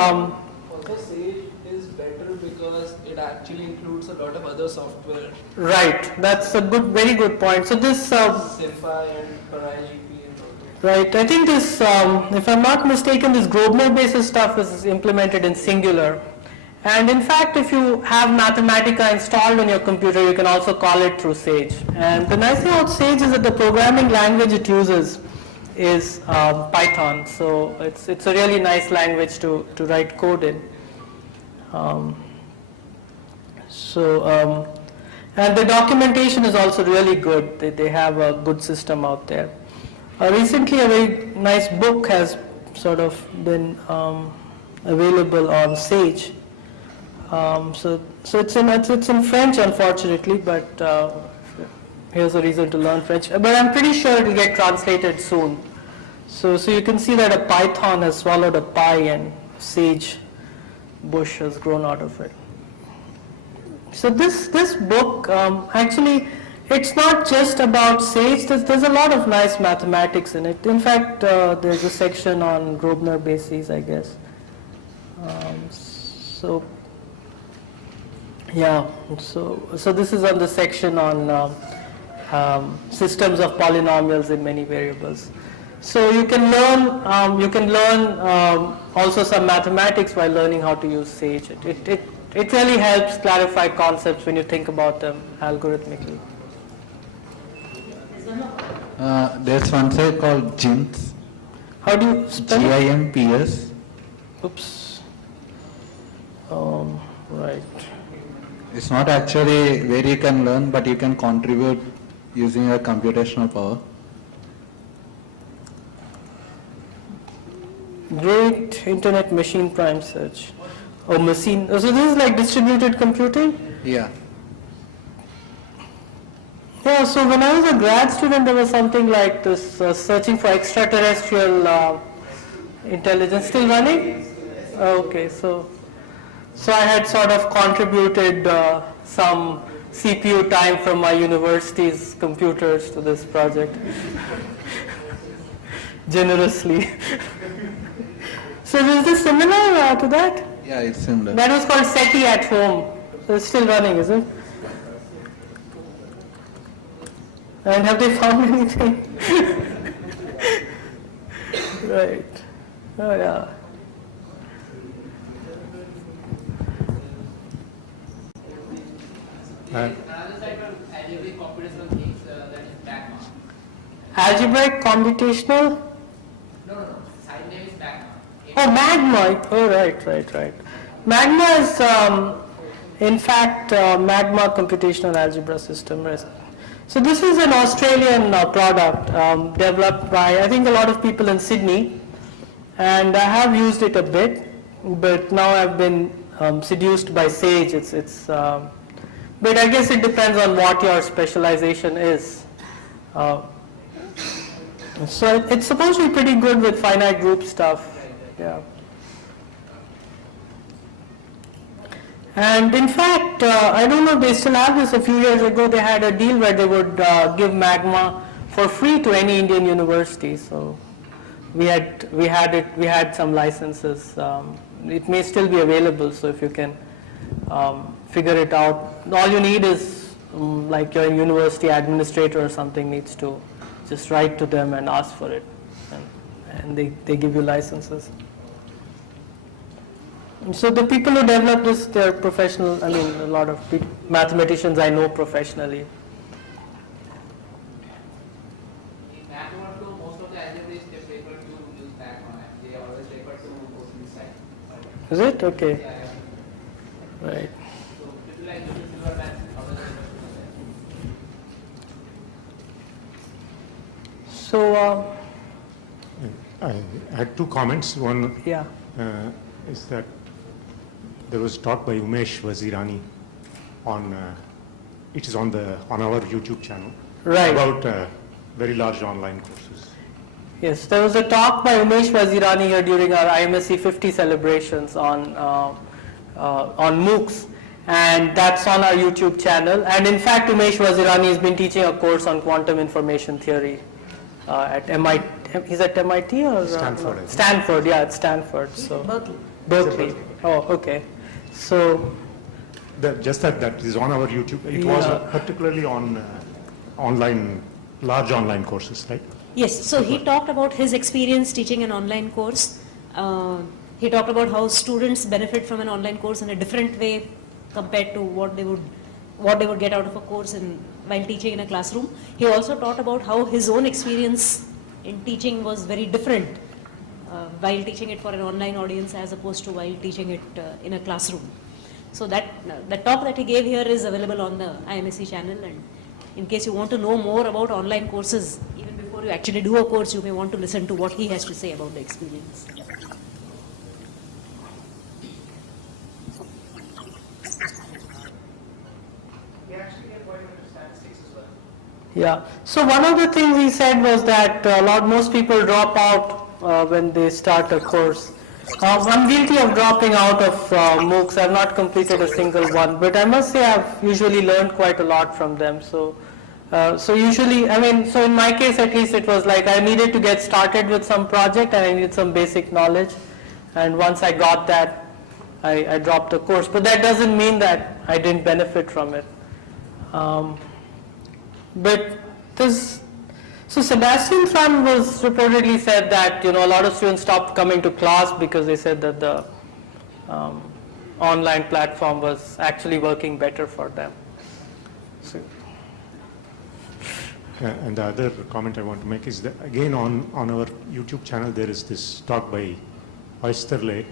Also, Sage is better because it actually includes a lot of other software. right. That's a very good point. So this Simfy and ParaGP and all that. right. I think this, if I'm not mistaken, this Grosvenor basis stuff is implemented in Singular. And in fact, if you have Mathematica installed on your computer, you can also call it through Sage. And the nice thing about Sage is that the programming language it uses is Python. So it's a really nice language to write code in. And the documentation is also really good. They have a good system out there. Recently, a very nice book has sort of been available on Sage. So it's in French, unfortunately, but here's a reason to learn French. But I'm pretty sure it will get translated soon. So you can see that a python has swallowed a pie and sage bush has grown out of it. So this book, actually, it's not just about Sage. There's a lot of nice mathematics in it. In fact, there's a section on Grosvenor bases, I guess. Yeah, so this is on the section on systems of polynomials in many variables. So you can learn also some mathematics while learning how to use Sage. It really helps clarify concepts when you think about them algorithmically. There's one site called GIMPS. How do you spell it? GIMPS. Oops. Right. It's not actually where you can learn, but you can contribute using your computational power. Great Internet Machine Prime Search. Oh, machine. So this is like distributed computing? Yeah. Yeah, so when I was a grad student, there was something like this, searching for extraterrestrial intelligence. Still running? Okay, so I had sort of contributed some CPU time from my university's computers to this project, generously. So is this similar to that? Yeah, it's similar. That was called SETI at home. So it's still running, is it? And have they found anything? Right. Oh yeah. Another side of algebraic computational things, that is MAGMA. Algebraic computational? No. Side name is MAGMA. Oh, Magma. Oh, right. Magma is, in fact, Magma computational algebra system. So this is an Australian product developed by, I think, a lot of people in Sydney. And I have used it a bit, but now I've been seduced by Sage. But I guess it depends on what your specialization is. So it's supposed to be pretty good with finite group stuff. Yeah. And in fact, I don't know if they still have this. A few years ago, they had a deal where they would give Magma for free to any Indian university. So we had some licenses. It may still be available. So if you can figure it out, all you need is like your university administrator or something needs to just write to them and ask for it, and they give you licenses. So the people who develop this, they're professional. I mean, a lot of mathematicians I know professionally. In MAGMA too, most of the algebraists they prefer to use MAGMA, and they always refer to OCD side. Is it? Okay. Yeah. Right. So people like Silverman always refer to that. So I had two comments. One yeah. Is that there was a talk by Umesh Wazirani on it is on our YouTube channel, right, about very large online courses. Yes, there was a talk by Umesh Wazirani here during our IMSC 50 celebrations on MOOCs, and that's on our YouTube channel. And in fact, Umesh Wazirani has been teaching a course on quantum information theory at MIT. He's at MIT or Stanford, I think. Stanford, yeah, at Stanford. So Berkeley. Oh, okay. So Just that is on our YouTube. It was particularly on large online courses, right? Yes, so he talked about his experience teaching an online course. He talked about how students benefit from an online course in a different way compared to what they would get out of a course while teaching in a classroom. He also talked about how his own experience in teaching was very different while teaching it for an online audience as opposed to while teaching it in a classroom. So the talk that he gave here is available on the IMSC channel, and in case you want to know more about online courses, even before you actually do a course, you may want to listen to what he has to say about the experience. yeah. So one of the things he said was that most people drop out when they start a course. I'm guilty of dropping out of MOOCs. I've not completed a single one, but I must say I've usually learned quite a lot from them. So usually, so in my case at least, it was like I needed to get started with some project and I needed some basic knowledge. And once I got that, I dropped the course. But that doesn't mean that I didn't benefit from it. So Sebastian Thrun was reportedly said that a lot of students stopped coming to class because they said that the online platform was actually working better for them. So, And the other comment I want to make is that again on our YouTube channel there is this talk by Oysterle,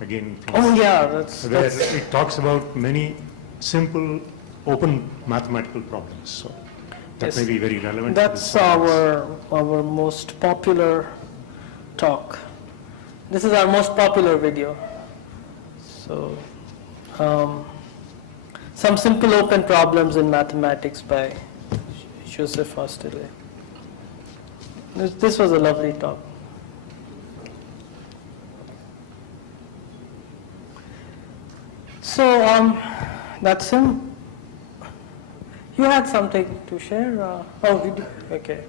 again. Where it talks about many simple open mathematical problems. So that may be very relevant. That's our most popular talk. This is our most popular video. So some simple open problems in mathematics by Joseph Oysterle. This was a lovely talk. So that's him. You had something to share? You did? Okay.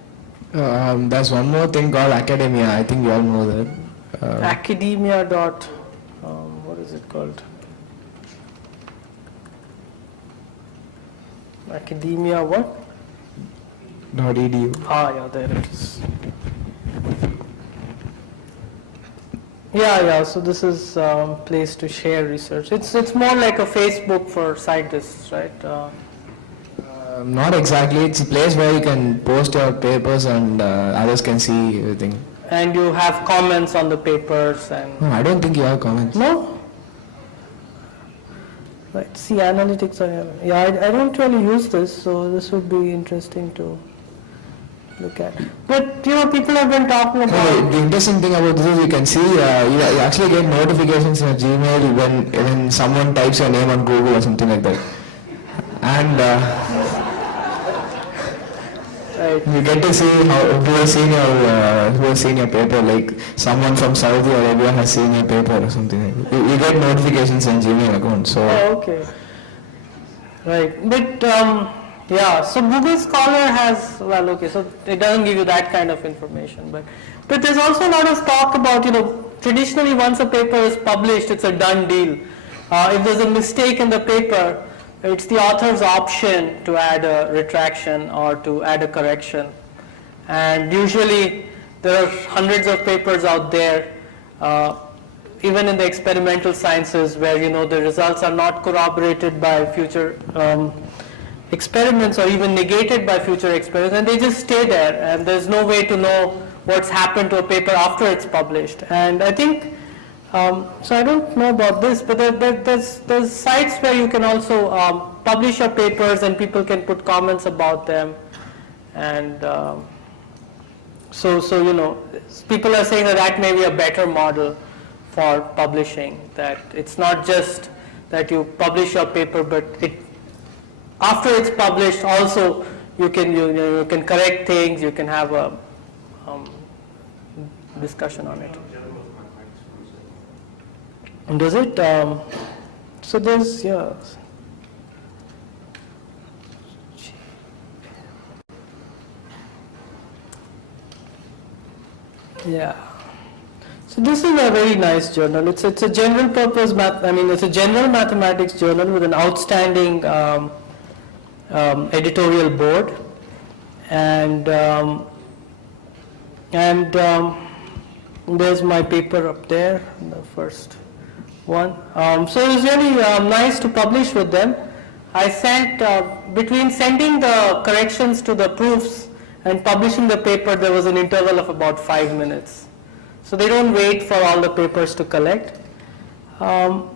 There's one more thing called academia. I think you all know that. Academia dot, what is it called? Academia what? .edu. Yeah, there it is. Yeah, so this is a place to share research. It's more like a Facebook for scientists, right? Not exactly. It's a place where you can post your papers and others can see everything. And you have comments on the papers and... No, I don't think you have comments. No? Right, see analytics. I don't really use this, so this would be interesting to look at. But people have been talking about... No, the interesting thing about this is you can see, you actually get notifications in your Gmail when someone types your name on Google or something like that. And... you get to see who has seen your paper, like someone from Saudi Arabia has seen your paper or something. You get notifications in Gmail account. So. Okay. Right, but so Google Scholar has, so it doesn't give you that kind of information, but there's also a lot of talk about, traditionally once a paper is published, it's a done deal. If there's a mistake in the paper, it's the author's option to add a retraction or to add a correction. And usually there are hundreds of papers out there, even in the experimental sciences, where the results are not corroborated by future experiments or even negated by future experiments, and they just stay there, and there's no way to know what's happened to a paper after it's published. And I think so I don't know about this, but there's sites where you can also publish your papers and people can put comments about them. And so people are saying that may be a better model for publishing, that it's not just that you publish your paper, but after it's published also you can correct things, you can have a discussion on it. And does it? So there's Yeah. So this is a very nice journal. It's a general purpose it's a general mathematics journal with an outstanding editorial board, and there's my paper up there, the first one. So it was really nice to publish with them. I sent, between sending the corrections to the proofs and publishing the paper, there was an interval of about 5 minutes. So they don't wait for all the papers to collect. But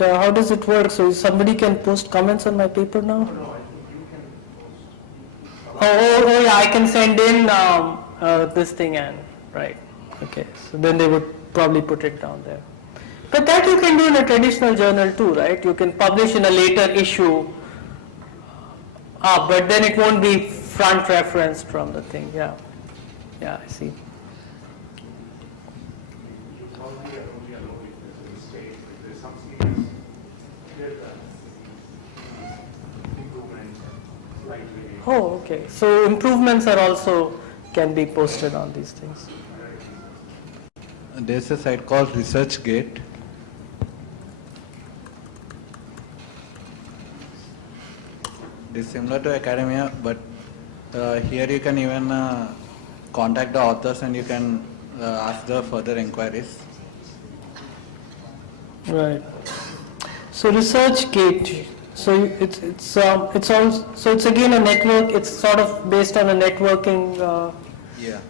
how does it work? So somebody can post comments on my paper now? Oh yeah, I can send in this thing and, right. Okay, so then they would probably put it down there. But that you can do in a traditional journal too, right? You can publish in a later issue, but then it won't be front referenced from the thing, yeah. Yeah, I see. Oh, okay. So improvements are also can be posted on these things. There's a site called ResearchGate. It is similar to academia, but here you can even contact the authors and you can ask the further inquiries. Right. So ResearchGate. So it's again a network. It's sort of based on a networking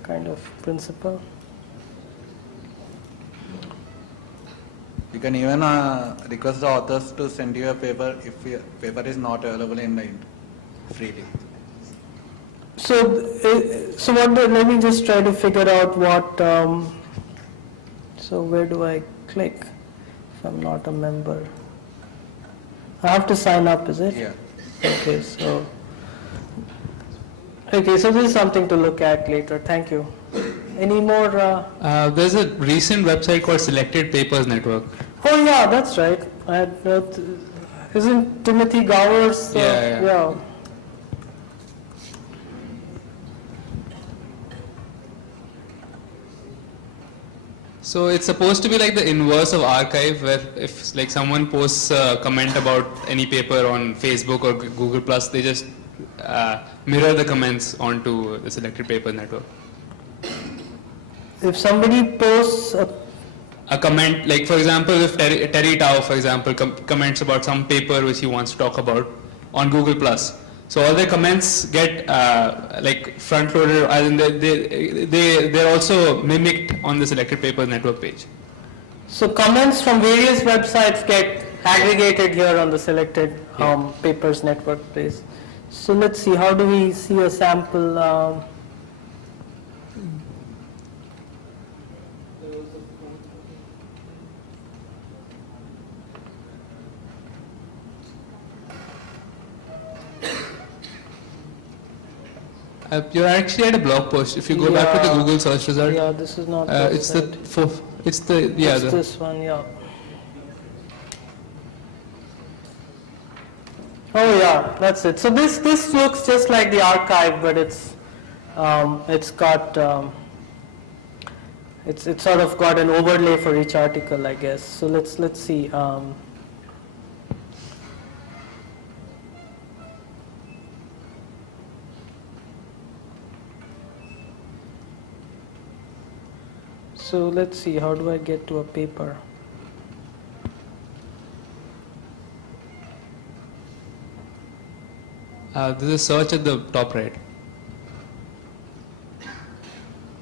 kind of principle. You can even request the authors to send you a paper if your paper is not available in the freely. So let me just try to figure out what. So where do I click if I'm not a member? I have to sign up, is it? Yeah. Okay, so this is something to look at later. Thank you. Any more? There's a recent website called Selected Papers Network. Oh yeah, that's right. Isn't Timothy Gower's? Yeah. So it's supposed to be like the inverse of archive, where if like someone posts a comment about any paper on Facebook or Google Plus, they just mirror the comments onto the Selected Papers Network. If somebody posts a comment, like for example, if Terry Tao, for example, comments about some paper which he wants to talk about on Google Plus, so all the comments get like front-loaded, as in they're also mimicked on the Selected Papers Network page. So comments from various websites get aggregated here on the Selected Papers Network page. So let's see, how do we see a sample? You're actually at a blog post. If you go back to the Google search result, yeah, this is not. it's this one, yeah. Oh yeah, that's it. So this looks just like the archive, but it's got it's sort of got an overlay for each article, I guess. So let's see. So let's see, how do I get to a paper? There's a search at the top right.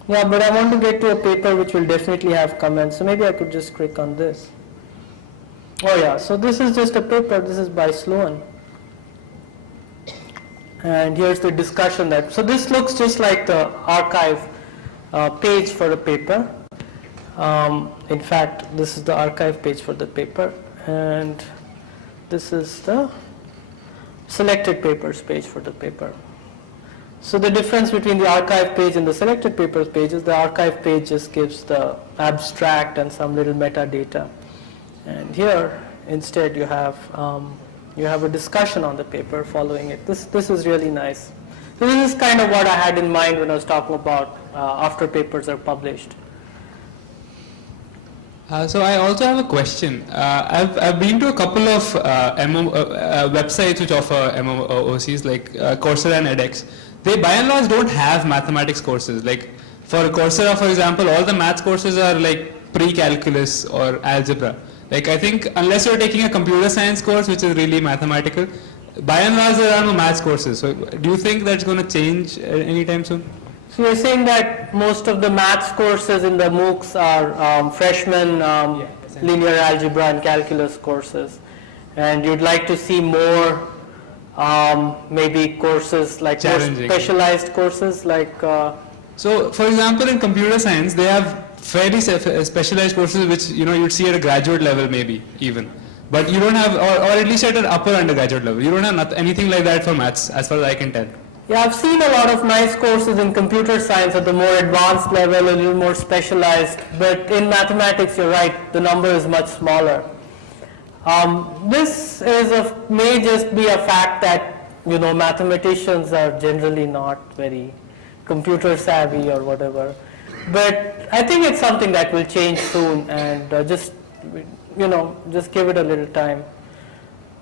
Yeah, but I want to get to a paper which will definitely have comments. So maybe I could just click on this. Oh yeah, so this is just a paper. This is by Sloan. And here's the discussion that. So this looks just like the archive page for the paper. In fact, this is the archive page for the paper, and this is the selected papers page for the paper. So the difference between the archive page and the selected papers page is the archive page just gives the abstract and some little metadata, and here instead you have a discussion on the paper following it. This is really nice. So this is kind of what I had in mind when I was talking about after papers are published. So I also have a question. I've been to a couple of websites which offer MOOCs like Coursera and edX. They by and large don't have mathematics courses. Like for Coursera, for example, all the maths courses are like pre-calculus or algebra. Like I think unless you're taking a computer science course which is really mathematical, by and large there are no maths courses. So do you think that's going to change anytime soon? So you're saying that most of the maths courses in the MOOCs are freshman linear algebra and calculus courses, and you'd like to see more maybe courses like more specialized courses like. So for example, in computer science, they have fairly specialized courses which you'd see at a graduate level maybe even. But you don't have, or at least at an upper undergraduate level, you don't have anything like that for maths as far as I can tell. Yeah, I've seen a lot of nice courses in computer science at the more advanced level, a little more specialized, but in mathematics, you're right, the number is much smaller. This may just be a fact that, mathematicians are generally not very computer savvy or whatever. But I think it's something that will change soon, and just give it a little time.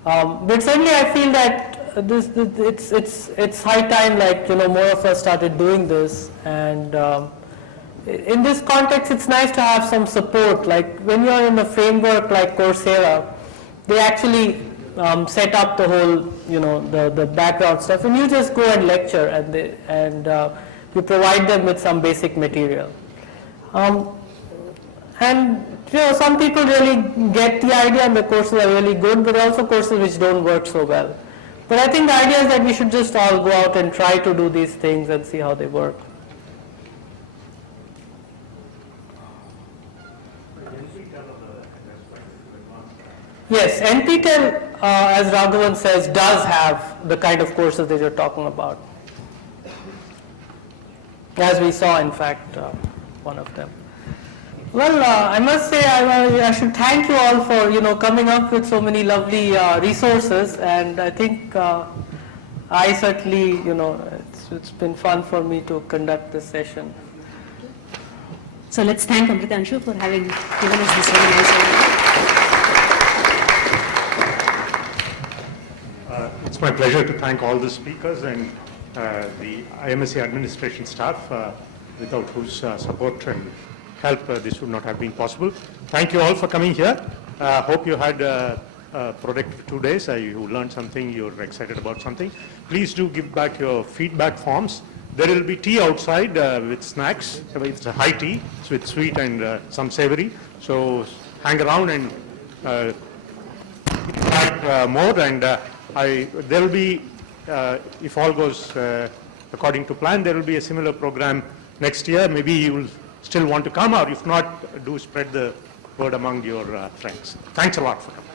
But certainly I feel that it's high time, more of us started doing this, and in this context it's nice to have some support. Like when you're in a framework like Coursera, they actually set up the whole, the background stuff, and you just go and lecture, and you provide them with some basic material. And some people really get the idea, and the courses are really good, but also courses which don't work so well. But I think the idea is that we should just all go out and try to do these things and see how they work. Yes, NPTEL, as Raghavan says, does have the kind of courses that you're talking about. As we saw, in fact, one of them. Well, I must say I should thank you all for coming up with so many lovely resources, and I think I certainly it's been fun for me to conduct this session. So let's thank Amritanshu for having given us this very nice overview. It's my pleasure to thank all the speakers and the IMSC administration staff, without whose support and help this would not have been possible. Thank you all for coming here. Hope you had a productive 2 days. You learned something, you're excited about something. Please do give back your feedback forms. There will be tea outside with snacks. It's a high tea with sweet and some savory. So hang around and feedback more. And there will be, if all goes according to plan, there will be a similar program next year. Maybe you will still want to come, or if not, do spread the word among your friends. Thanks a lot for coming.